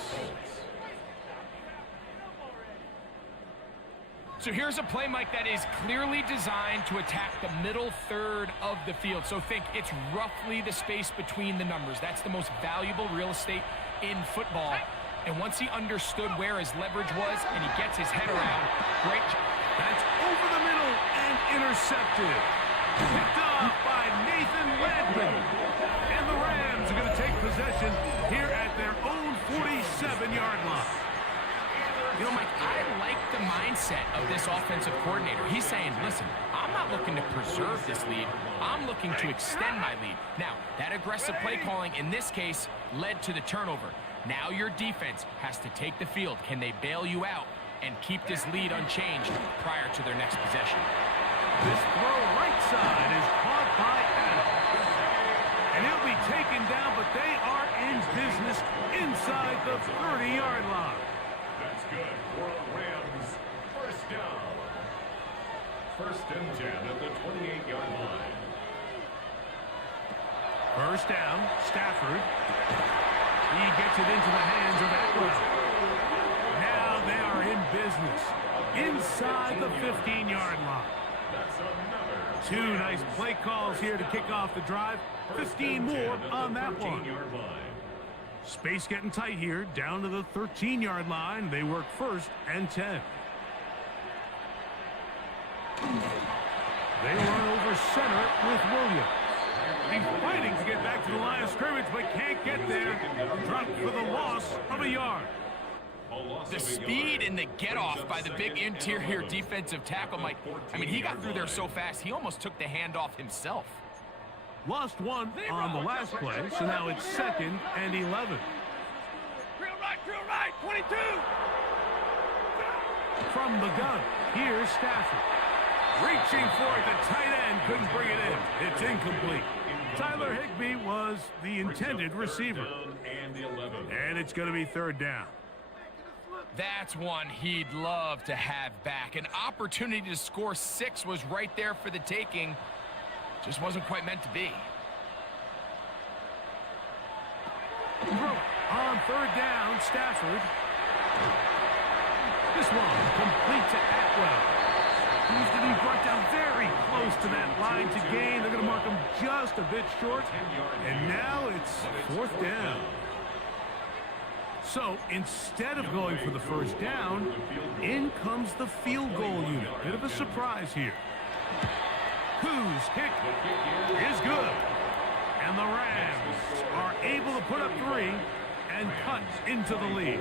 So here's a play, Mike, that is clearly designed to attack the middle third of the field. So think it's roughly the space between the numbers. That's the most valuable real estate in football. And once he understood where his leverage was and he gets his head around, great. That's over the middle and intercepted. Picked up by Nathan Redmond. And the Rams are going to take possession here at their own 47-yard line. You know, Mike, I like the mindset of this offensive coordinator. He's saying, listen, I'm not looking to preserve this lead. I'm looking to extend my lead. Now, that aggressive play calling in this case led to the turnover. Now your defense has to take the field. Can they bail you out and keep this lead unchanged prior to their next possession? This throw right side is caught by Adams. And he'll be taken down, but they are in business inside the 30-yard line. That's good for a Rams first down. 1st and 10 at the 28-yard line. First down, Stafford. He gets it into the hands of Atwell. Now they are in business inside the 15-yard line. That's another 2 nice play calls here to kick off the drive. 15 more on that one. 13-yard line. Space getting tight here, down to the 13-yard line. They work 1st and 10. They run over center with Williams. He's fighting to get back to the line of scrimmage, but can't get there. Dropped for the loss of a yard. The speed and the get-off by the big interior defensive tackle, Mike. I mean, he got through there so fast, he almost took the handoff himself. Lost one on the last play, so now it's 2nd and 11. Drill right, 22. From the gun, here's Stafford. Reaching for it, the tight end couldn't bring it in. It's incomplete. Tyler Higbee was the intended receiver. And it's going to be 3rd down. That's one he'd love to have back. An opportunity to score 6 was right there for the taking. Just wasn't quite meant to be. On 3rd down, Stafford. This one complete to Atwell. He's going to be brought down very close to that line to gain. They're going to mark him just a bit short. And now it's 4th down. So instead of going for the first down, in comes the field goal unit. Bit of a surprise here. Whose kick is good. And the Rams are able to put up 3 and cut into the lead.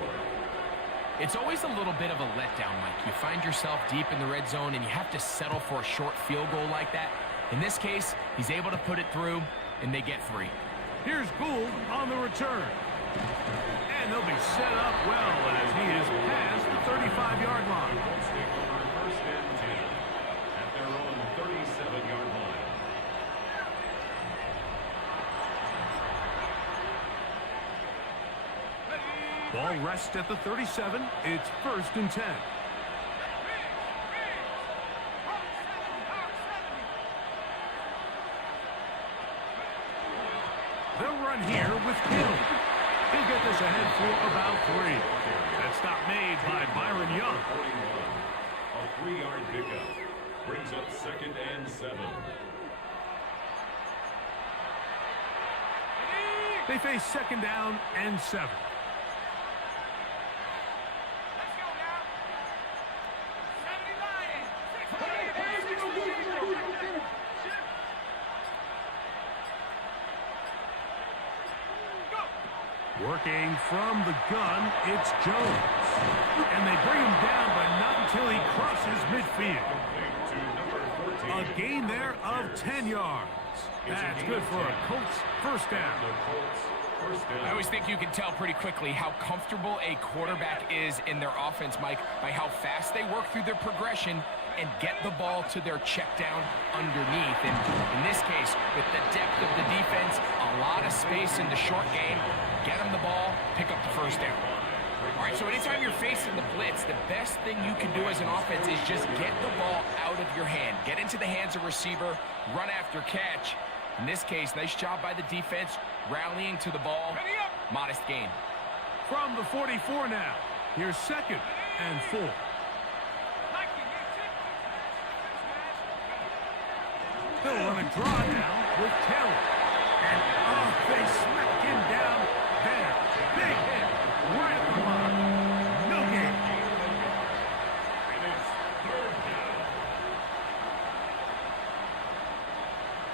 It's always a little bit of a letdown, Mike. You find yourself deep in the red zone and you have to settle for a short field goal like that. In this case, he's able to put it through and they get 3. Here's Gould on the return. And they'll be set up well as he is past the 35-yard line. First and 10. Ball rests at the 37. It's 1st and 10. They'll run here with Hill. He'll get this ahead for about 3. That stop made by Byron Young. 41. A 3-yard pickup. Brings up 2nd and 7. They face 2nd down and 7. Let's go now. 79. Working from the gun, it's Jones. And they bring him down, but not until he crosses midfield. To number 14. A gain there of 10 yards. That's good for a Colts first down. The Colts first down. I always think you can tell pretty quickly how comfortable a quarterback is in their offense, Mike, by how fast they work through their progression and get the ball to their check down underneath. And in this case, with the depth of the defense, a lot of space in the short game, get them the ball, pick up the first down. All right, so anytime you're facing the blitz, the best thing you can do as an offense is just get the ball out of your hand. Get into the hands of receiver, run after catch. In this case, nice job by the defense, rallying to the ball. Modest gain. From the 44 now. Here's 2nd and 4. They'll run a draw now with Taylor. And, they smack him down there. Big hit right at the mark. No gain. And it's 3rd down.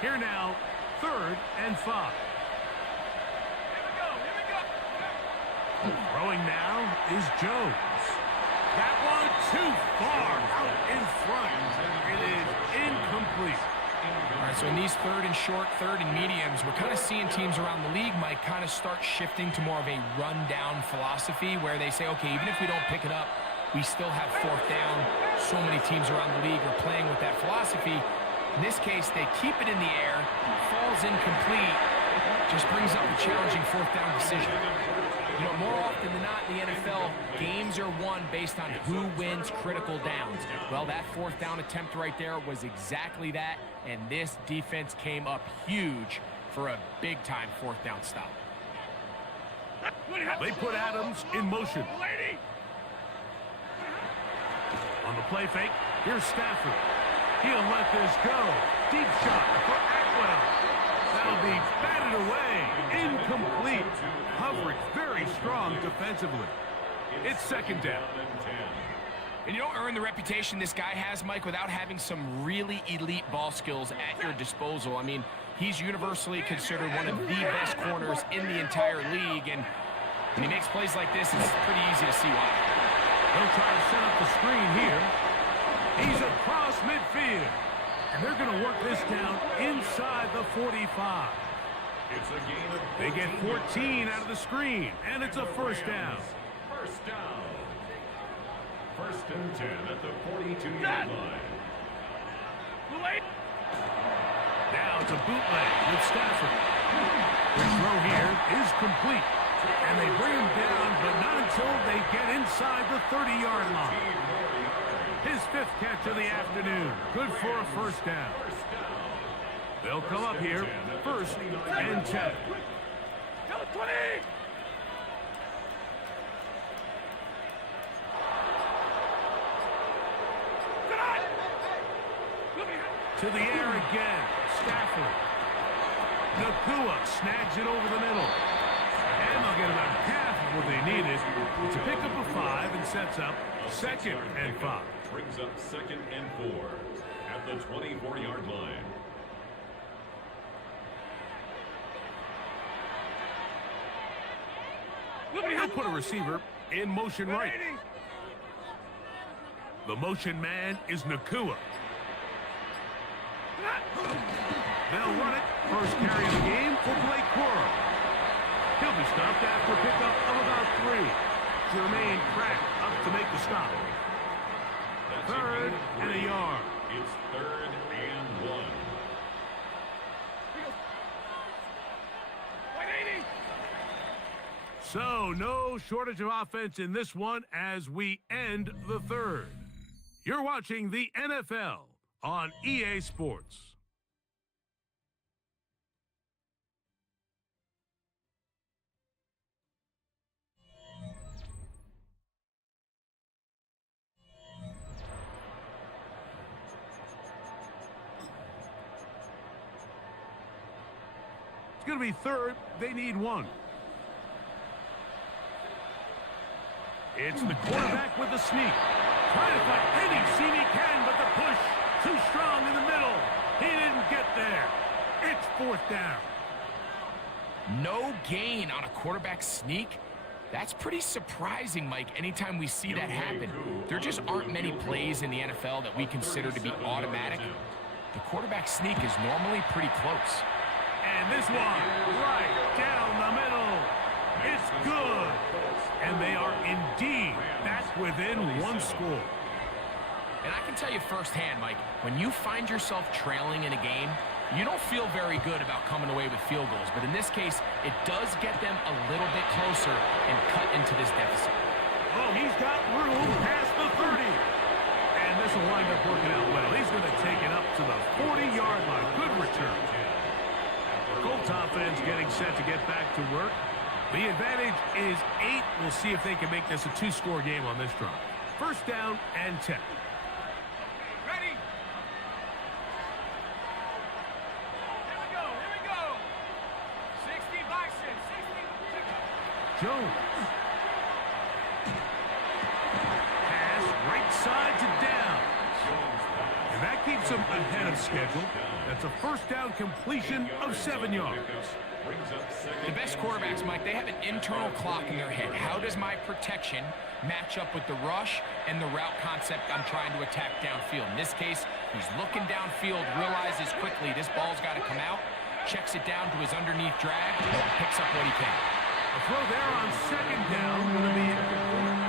Here now, 3rd and 5. Throwing now is Jones. That one too far out in front. It is incomplete. All right, so in these 3rd and short, 3rd and mediums, we're kind of seeing teams around the league, Mike, kind of start shifting to more of a run-down philosophy where they say, okay, even if we don't pick it up, we still have 4th down. So many teams around the league are playing with that philosophy. In this case, they keep it in the air, falls incomplete, just brings up a challenging 4th down decision. You know, more often than not in the NFL, games are won based on who wins critical downs. Well, that 4th down attempt right there was exactly that, and this defense came up huge for a big-time 4th down stop. They put Adams in motion. On the play fake, here's Stafford. He'll let this go. Deep shot for Atwell. That'll be batted away. Incomplete. Coverage very strong defensively. It's 2nd down. And you don't earn the reputation this guy has, Mike, without having some really elite ball skills at your disposal. I mean, he's universally considered one of the best corners in the entire league, and when he makes plays like this, it's pretty easy to see why. They'll try to set up the screen here. He's across midfield. And they're going to work this down inside the 45. It's a gain of 14. They get 14 out of the screen, and it's a first down. First down. 1st and 10 at the 42-yard line. Now it's a bootleg with Stafford. The throw here is complete. And they bring him down, but not until they get inside the 30-yard line. His 5th catch of the afternoon. Good for a first down. They'll come up here, 1st and 10. To the air again. Stafford. Nakua snags it over the middle. And they'll get about half of what they needed. It's a pickup of 5 and sets up 2nd and 5. Brings up 2nd and 4 at the 24-yard line. They'll put a receiver in motion right. The motion man is Nakua. They'll run it. First carry of the game for Blake Corum. He'll be stopped after a pickup of about 3. Jermaine Pratt up to make the stop. 3rd and a yard. It's 3rd and 1. So, no shortage of offense in this one as we end the third. You're watching the NFL on EA Sports. It's going to be third. They need one. It's the quarterback with the sneak. Trying to find any seam he can, but the push too strong in the middle. He didn't get there. It's fourth down. No gain on a quarterback sneak. That's pretty surprising, Mike, anytime we see that happen. There just aren't many plays in the NFL that we consider to be automatic. The quarterback sneak is normally pretty close. And this one, right down the middle. It's good. And they are indeed back within one score. And I can tell you firsthand, Mike, when you find yourself trailing in a game, you don't feel very good about coming away with field goals. But in this case, it does get them a little bit closer and cut into this deficit. Oh, he's got room past the 30. And this will wind up working out well. He's going to take it up to the 40-yard line. Good return. Colts offense getting set to get back to work. The advantage is 8. We'll see if they can make this a 2-score game on this drive. First down and 10. Ready? Here we go, here we go. 60 Bison, 60. Jones. Pass right side to down. And that keeps him ahead of schedule. That's a first down completion of 7 yards. The best quarterbacks, Mike, they have an internal clock in their head. How does my protection match up with the rush and the route concept I'm trying to attack downfield? In this case, he's looking downfield, realizes quickly this ball's got to come out, checks it down to his underneath drag, picks up what he can. A throw there on second down going to be incomplete.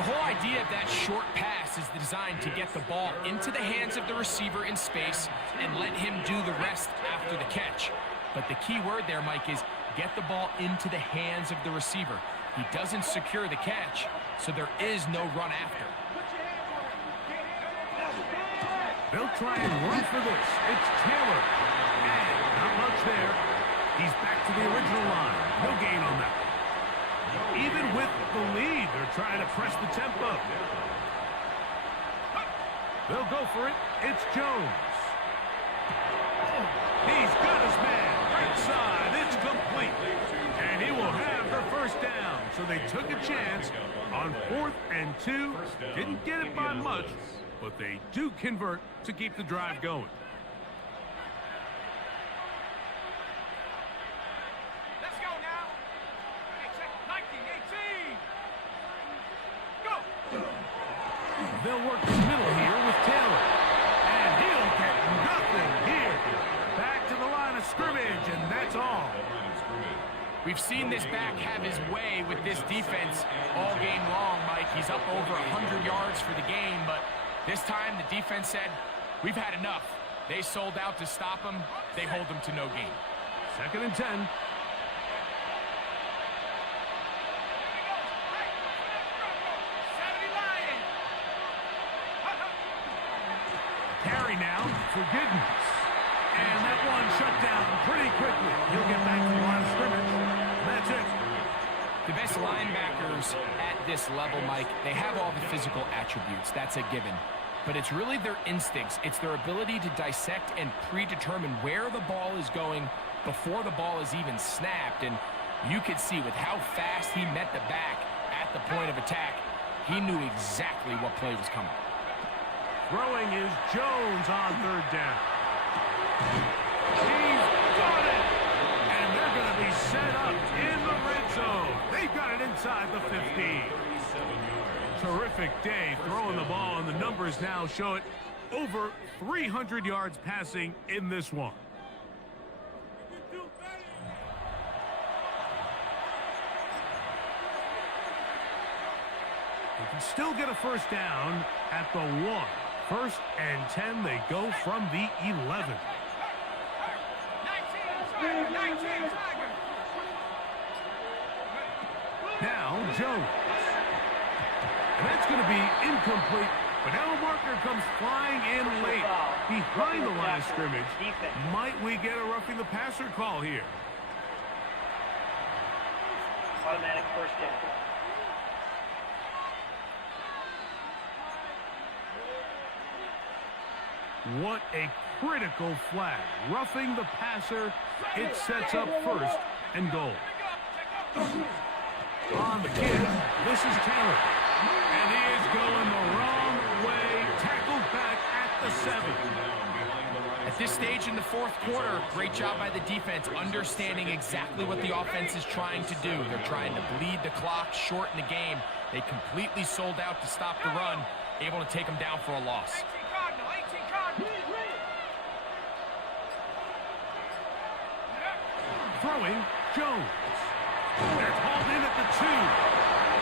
The whole idea of that short pass is designed to get the ball into the hands of the receiver in space and let him do the rest after the catch. But the key word there, Mike, is get the ball into the hands of the receiver. He doesn't secure the catch, so there is no run after. They'll try and run for this. It's Taylor. And not much there. He's back to the original line. No gain on that. Even with the lead, they're trying to press the tempo. They'll go for it. It's Jones. He's got his man. Right side. It's complete. And he will have the first down. So they took a chance on 4th and 2. Didn't get it by much, but they do convert to keep the drive going. Let's go now. Hey, check 19, 18. Go. They'll work the middle here with Taylor. And he'll get nothing here. Back to the line of scrimmage, and that's all. We've seen this back have his way with this defense all game long, Mike. He's up over 100 yards for the game, but this time the defense said, we've had enough. They sold out to stop him. They hold him to no gain. 2nd and 10. Carry now for Giddens. And that one shut down pretty quickly. He'll get back to the line of scrimmage. That's it. The best linebackers at this level, Mike, they have all the physical attributes. That's a given. But it's really their instincts. It's their ability to dissect and predetermine where the ball is going before the ball is even snapped. And you could see with how fast he met the back at the point of attack, he knew exactly what play was coming. Throwing is Jones on 3rd down. He's got it! And they're going to be set up in the red zone. They've got it inside the 15. Terrific day throwing the ball, and the numbers now show it. Over 300 yards passing in this one. They can still get a first down at the 1. 1st and 10, they go from the 11. 19, Tiger. Jones. And that's going to be incomplete. But now a marker comes flying in late behind the line of scrimmage. Might we get a roughing the passer call here? Automatic first down. What a critical flag. Roughing the passer. It sets up first and goal. On the kick, this is Taylor. And he is going the wrong way. Tackled back at the 7. At this stage in the fourth quarter, great job by the defense, understanding exactly what the offense is trying to do. They're trying to bleed the clock, shorten the game. They completely sold out to stop the run, able to take them down for a loss. 18 Cardinal, 18 Cardinal. Throwing, Jones. They're hauled in at the 2.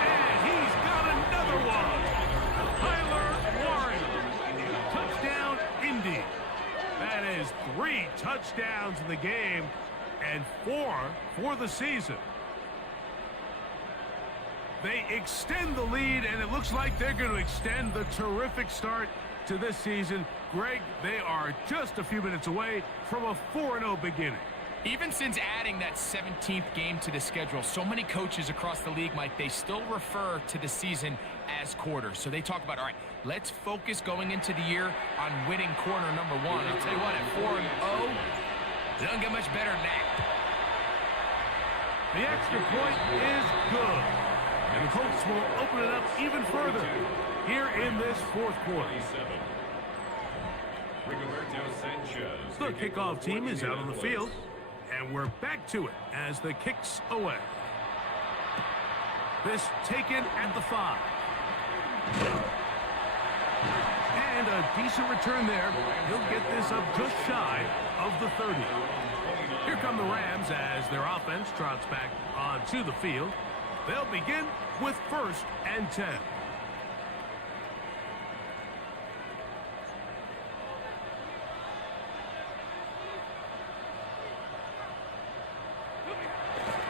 And he's got another one. Tyler Warren. Touchdown, Indy. That is 3 touchdowns in the game and 4 for the season. They extend the lead, and it looks like they're going to extend the terrific start to this season. Greg, they are just a few minutes away from a 4-0 beginning. Even since adding that 17th game to the schedule, so many coaches across the league, Mike, they still refer to the season as quarters. So they talk about, all right, let's focus going into the year on winning quarter number 1. I'll tell you what, at 4-0, it doesn't get much better than that. The extra point is good. And the Colts will open it up even further here in this fourth quarter. The kickoff team is out on the field. And we're back to it as the kick's away. This taken at the 5. And a decent return there. He'll get this up just shy of the 30. Here come the Rams as their offense trots back onto the field. They'll begin with 1st and 10.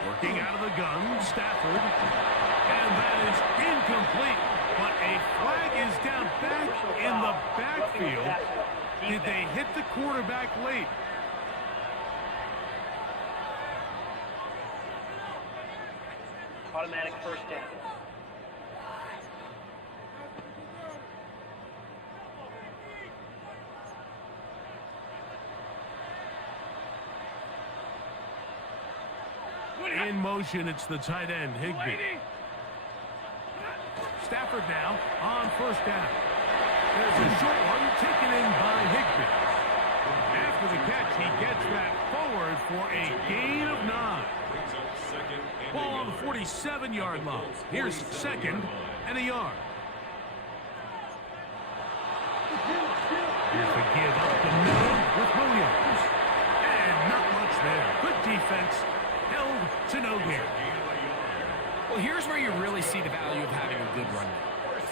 Working out of the gun, Stafford. And that is incomplete. But a flag is down back in the backfield. Did they hit the quarterback late? Automatic first down. In motion, it's the tight end, Higbee. Stafford now on 1st down. There's a short one taken in by Higbee. After the catch, he gets that forward for a gain of 9. Ball on the 47-yard line. Here's 2nd and a yard. Here's the give up the middle with Williams. And not much there. Good defense. Held to no gain. Well, here's where you really see the value of having a good run.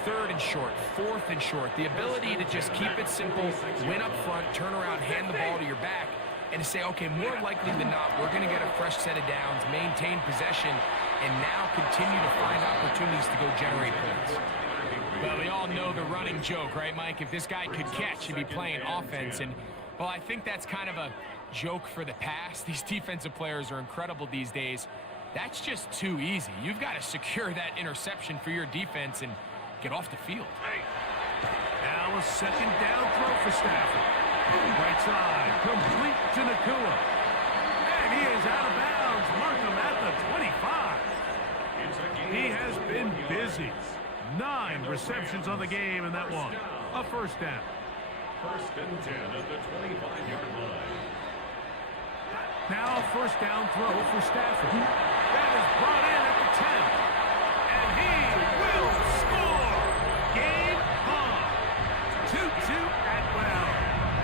3rd and short, 4th and short. The ability to just keep it simple, win up front, turn around, hand the ball to your back, and to say, okay, more likely than not, we're going to get a fresh set of downs, maintain possession, and now continue to find opportunities to go generate points. Well, we all know the running joke, right, Mike? If this guy could catch, he'd be playing offense, and, well, I think that's kind of a joke for the past. These defensive players are incredible these days. That's just too easy. You've got to secure that interception for your defense and get off the field. Now a 2nd down throw for Stafford. Right side, complete to Nakua. And he is out of bounds. Mark him at the 25. He has been busy. 9 receptions on the game in that one. A 1st down. 1st and 10 at the 25-yard line. Now a 1st down throw for Stafford. That is brought in at the 10. And he will score. Game on. 2-2 Atwell.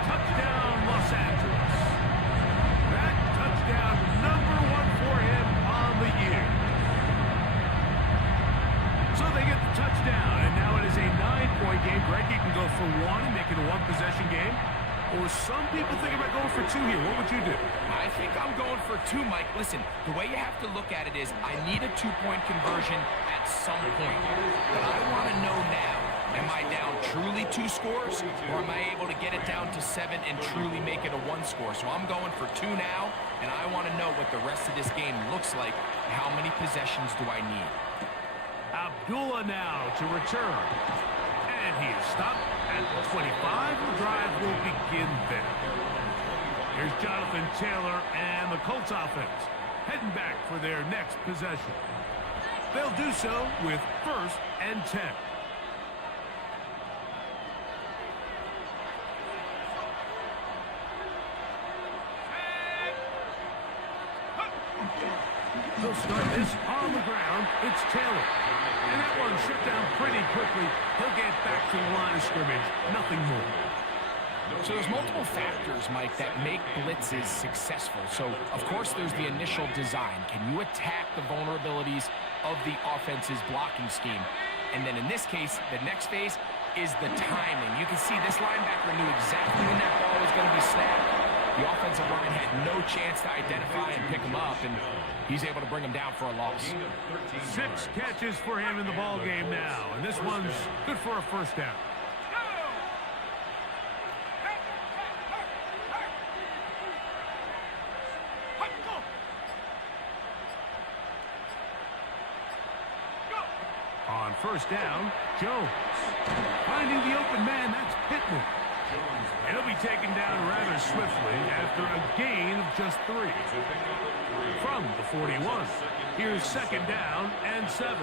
Touchdown Los Angeles. That touchdown number 1 for him on the year. So they get the touchdown, and now it is a 9-point game. Greg, you can go for 1 and make it a 1-possession game. Or some people think about going for 2 here. what would you do? I think I'm going for 2, Mike. Listen, the way you have to look at it is I need a 2-point conversion at some point. But I want to know now, am I down truly 2 scores, or am I able to get it down to 7 and truly make it a 1 score? So I'm going for 2 now, and I want to know what the rest of this game looks like. How many possessions do I need? Abdullah now to return. And he is stopped at the 25. The drive will begin there. Here's Jonathan Taylor and the Colts offense heading back for their next possession. They'll do so with 1st and 10. They'll start this on the ground. It's Taylor. And that one shut down pretty quickly. He'll get back to the line of scrimmage. Nothing more. So there's multiple factors, Mike, that make blitzes successful. So, of course, there's the initial design. Can you attack the vulnerabilities of the offense's blocking scheme? And then in this case, the next phase is the timing. You can see this linebacker knew exactly when that ball was going to be snapped. The offensive line had no chance to identify and pick him up, and he's able to bring him down for a loss. 6 catches for him in the ball game now, and this one's good for a 1st down. On 1st down, Jones. Finding the open man, that's Pittman. He'll be taken down rather swiftly after a gain of just 3. From the 41, here's 2nd down and 7.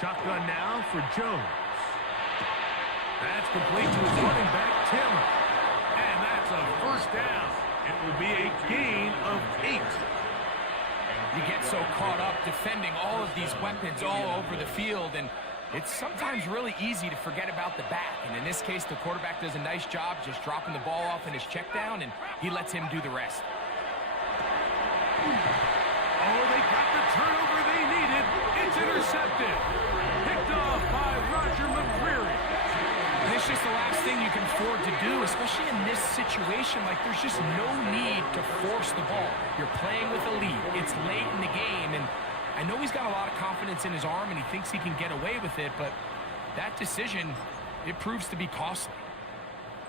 Shotgun now for Jones. That's complete to his running back, Taylor. And that's a 1st down. It will be a gain of 8. You get so caught up defending all of these weapons all over the field, and it's sometimes really easy to forget about the back. And in this case, the quarterback does a nice job just dropping the ball off in his check down, and he lets him do the rest. Oh, they got the turnover they needed. It's intercepted. Picked off by Roger McCreary. And it's just the last thing you can afford to do, especially in this situation. Like, there's just no need to force the ball. You're playing with a lead. It's late in the game, and I know he's got a lot of confidence in his arm, and he thinks he can get away with it, but that decision, it proves to be costly.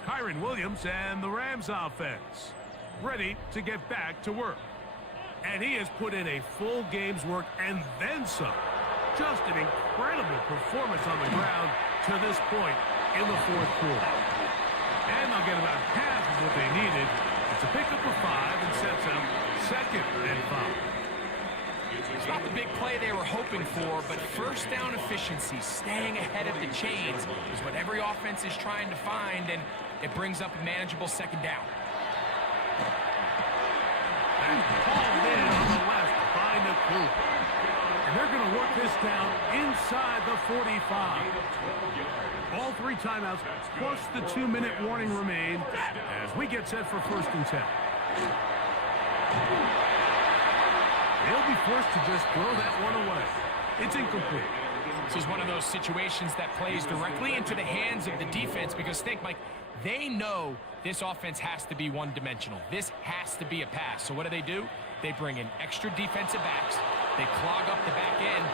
Kyron Williams and the Rams offense ready to get back to work. And he has put in a full game's work and then some. Just an incredible performance on the ground to this point in the 4th quarter. And they'll get about half of what they needed. It's a pickup of 5 and sets up 2nd and 5. It's not the big play they were hoping for, but 1st down efficiency, staying ahead of the chains, is what every offense is trying to find, and it brings up a manageable 2nd down. And hauled in on the left by Naku. And they're going to work this down inside the 45. All 3 timeouts plus the 2-minute warning remain as we get set for 1st and 10. They'll be forced to just throw that one away. It's incomplete. This is one of those situations that plays directly into the hands of the defense because, think, Mike, they know this offense has to be one-dimensional. This has to be a pass. So what do? They bring in extra defensive backs. They clog up the back end.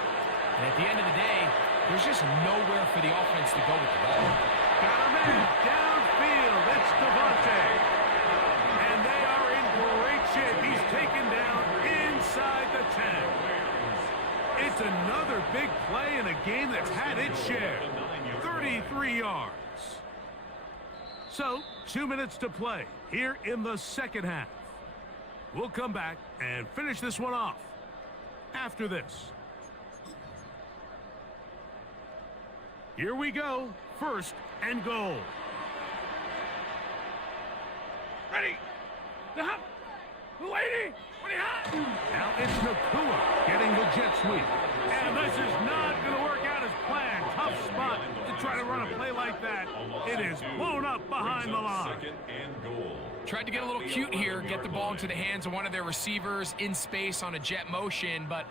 And at the end of the day, there's just nowhere for the offense to go with the ball. Got him in. Downfield. It's Devontae. And they are in great shape. He's taken down inside the 10. It's another big play in a game that's had its share. 33 yards. So, 2 minutes to play here in the 2nd half. We'll come back and finish this one off after this. Here we go. 1st and goal. Ready. The hop. Lady. What do you have? Now it's Nakua getting the jet sweep. And this is not going to work out as planned. Tough spot to try to run a play like that. It is blown up behind the line. 2nd and goal. Tried to get a little cute here, get the ball into the hands of one of their receivers in space on a jet motion, but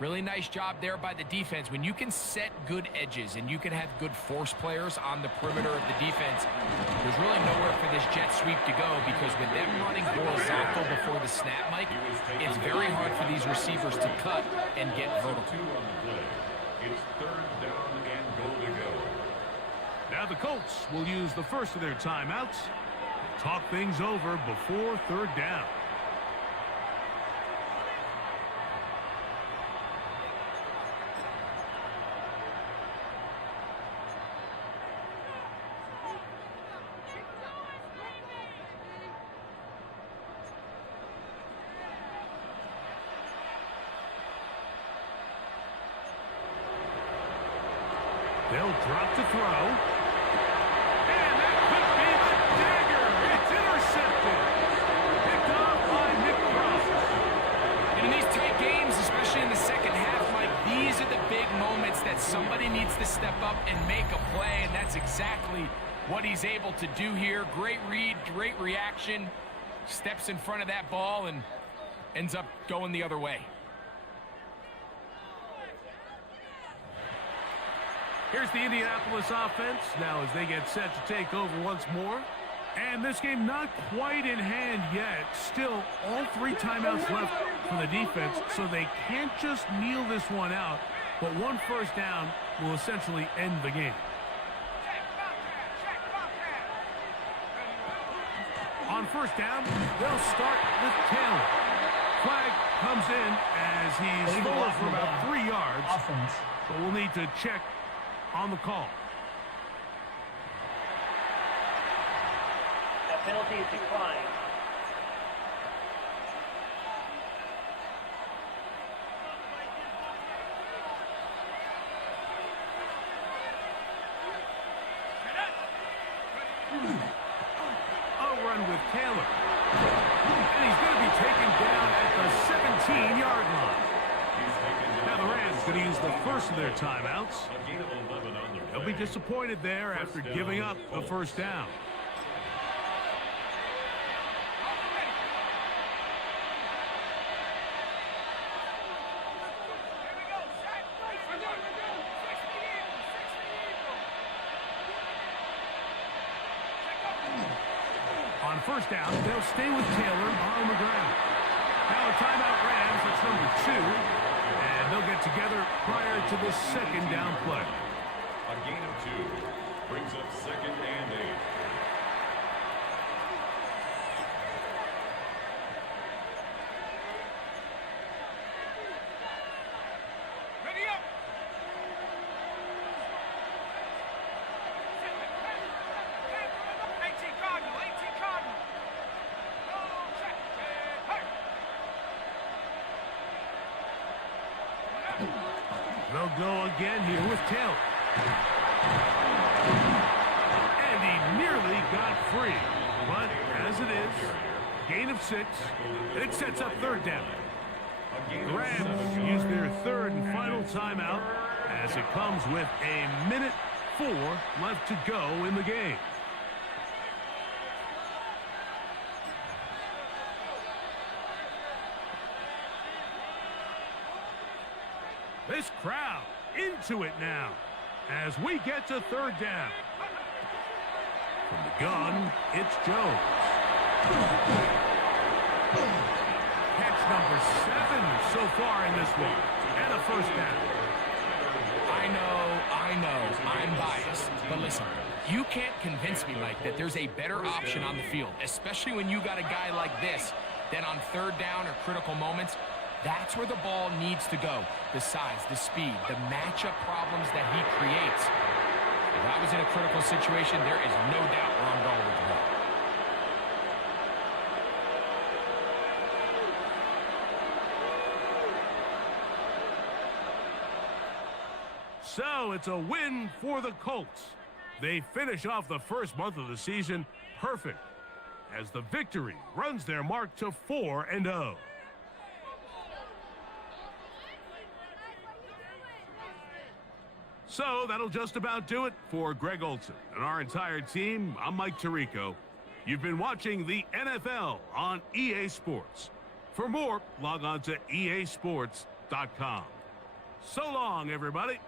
Really nice job there by the defense. When you can set good edges and you can have good force players on the perimeter of the defense, there's really nowhere for this jet sweep to go, because with them running horizontal before the snap, Mike, it's very hard for these receivers to cut and get vertical. 2 on the play. It's 3rd down and goal to go. Now the Colts will use the first of their timeouts. Talk things over before 3rd down. They'll drop to throw. And that could be the dagger. It's intercepted. Picked off by Nick Cross. And in these tight games, especially in the second half, Mike, these are the big moments that somebody needs to step up and make a play, and that's exactly what he's able to do here. Great read, great reaction. Steps in front of that ball and ends up going the other way. Here's the Indianapolis offense now as they get set to take over once more. And this game not quite in hand yet. Still, all 3 timeouts left for the defense, so they can't just kneel this one out. But 1 first down will essentially end the game. On first down, they'll start with Taylor. Flag comes in as he's forward for about 3 yards. Offense. But we'll need to check on the call. That penalty is declined. A run with Taylor. And he's going to be taken down at the 17-yard line. Now the Rams going to use the first of their timeouts. A gain of 11 on the They'll play. be disappointed there after giving up the first down. On first down, they'll stay with Taylor on the ground. Now a timeout Rams, that's number 2. And they'll get together prior to the second down play. A gain of 2 brings up 2nd and 8. Ready up! 18 Cardinal, 18 Cardinal. No, check. Hey! They'll go again here with Taylor. And he nearly got free. But as it is, gain of 6, and it sets up 3rd down. The Rams use their 3rd and final timeout as it comes with a minute 4 left to go in the game. This crowd into it now as we get to 3rd down. From the gun, it's Jones. Catch number 7 so far in this one. And a first down. I know, I'm biased. But listen, you can't convince me, Mike, that there's a better option on the field, especially when you got a guy like this, that on 3rd down or critical moments, that's where the ball needs to go. The size, the speed, the matchup problems that he creates. If I was in a critical situation, there is no doubt where I'm going with the ball. So it's a win for the Colts. They finish off the first month of the season perfect as the victory runs their mark to 4-0. So that'll just about do it for Greg Olsen and our entire team. I'm Mike Tirico. You've been watching the NFL on EA Sports. For more, log on to easports.com. So long, everybody.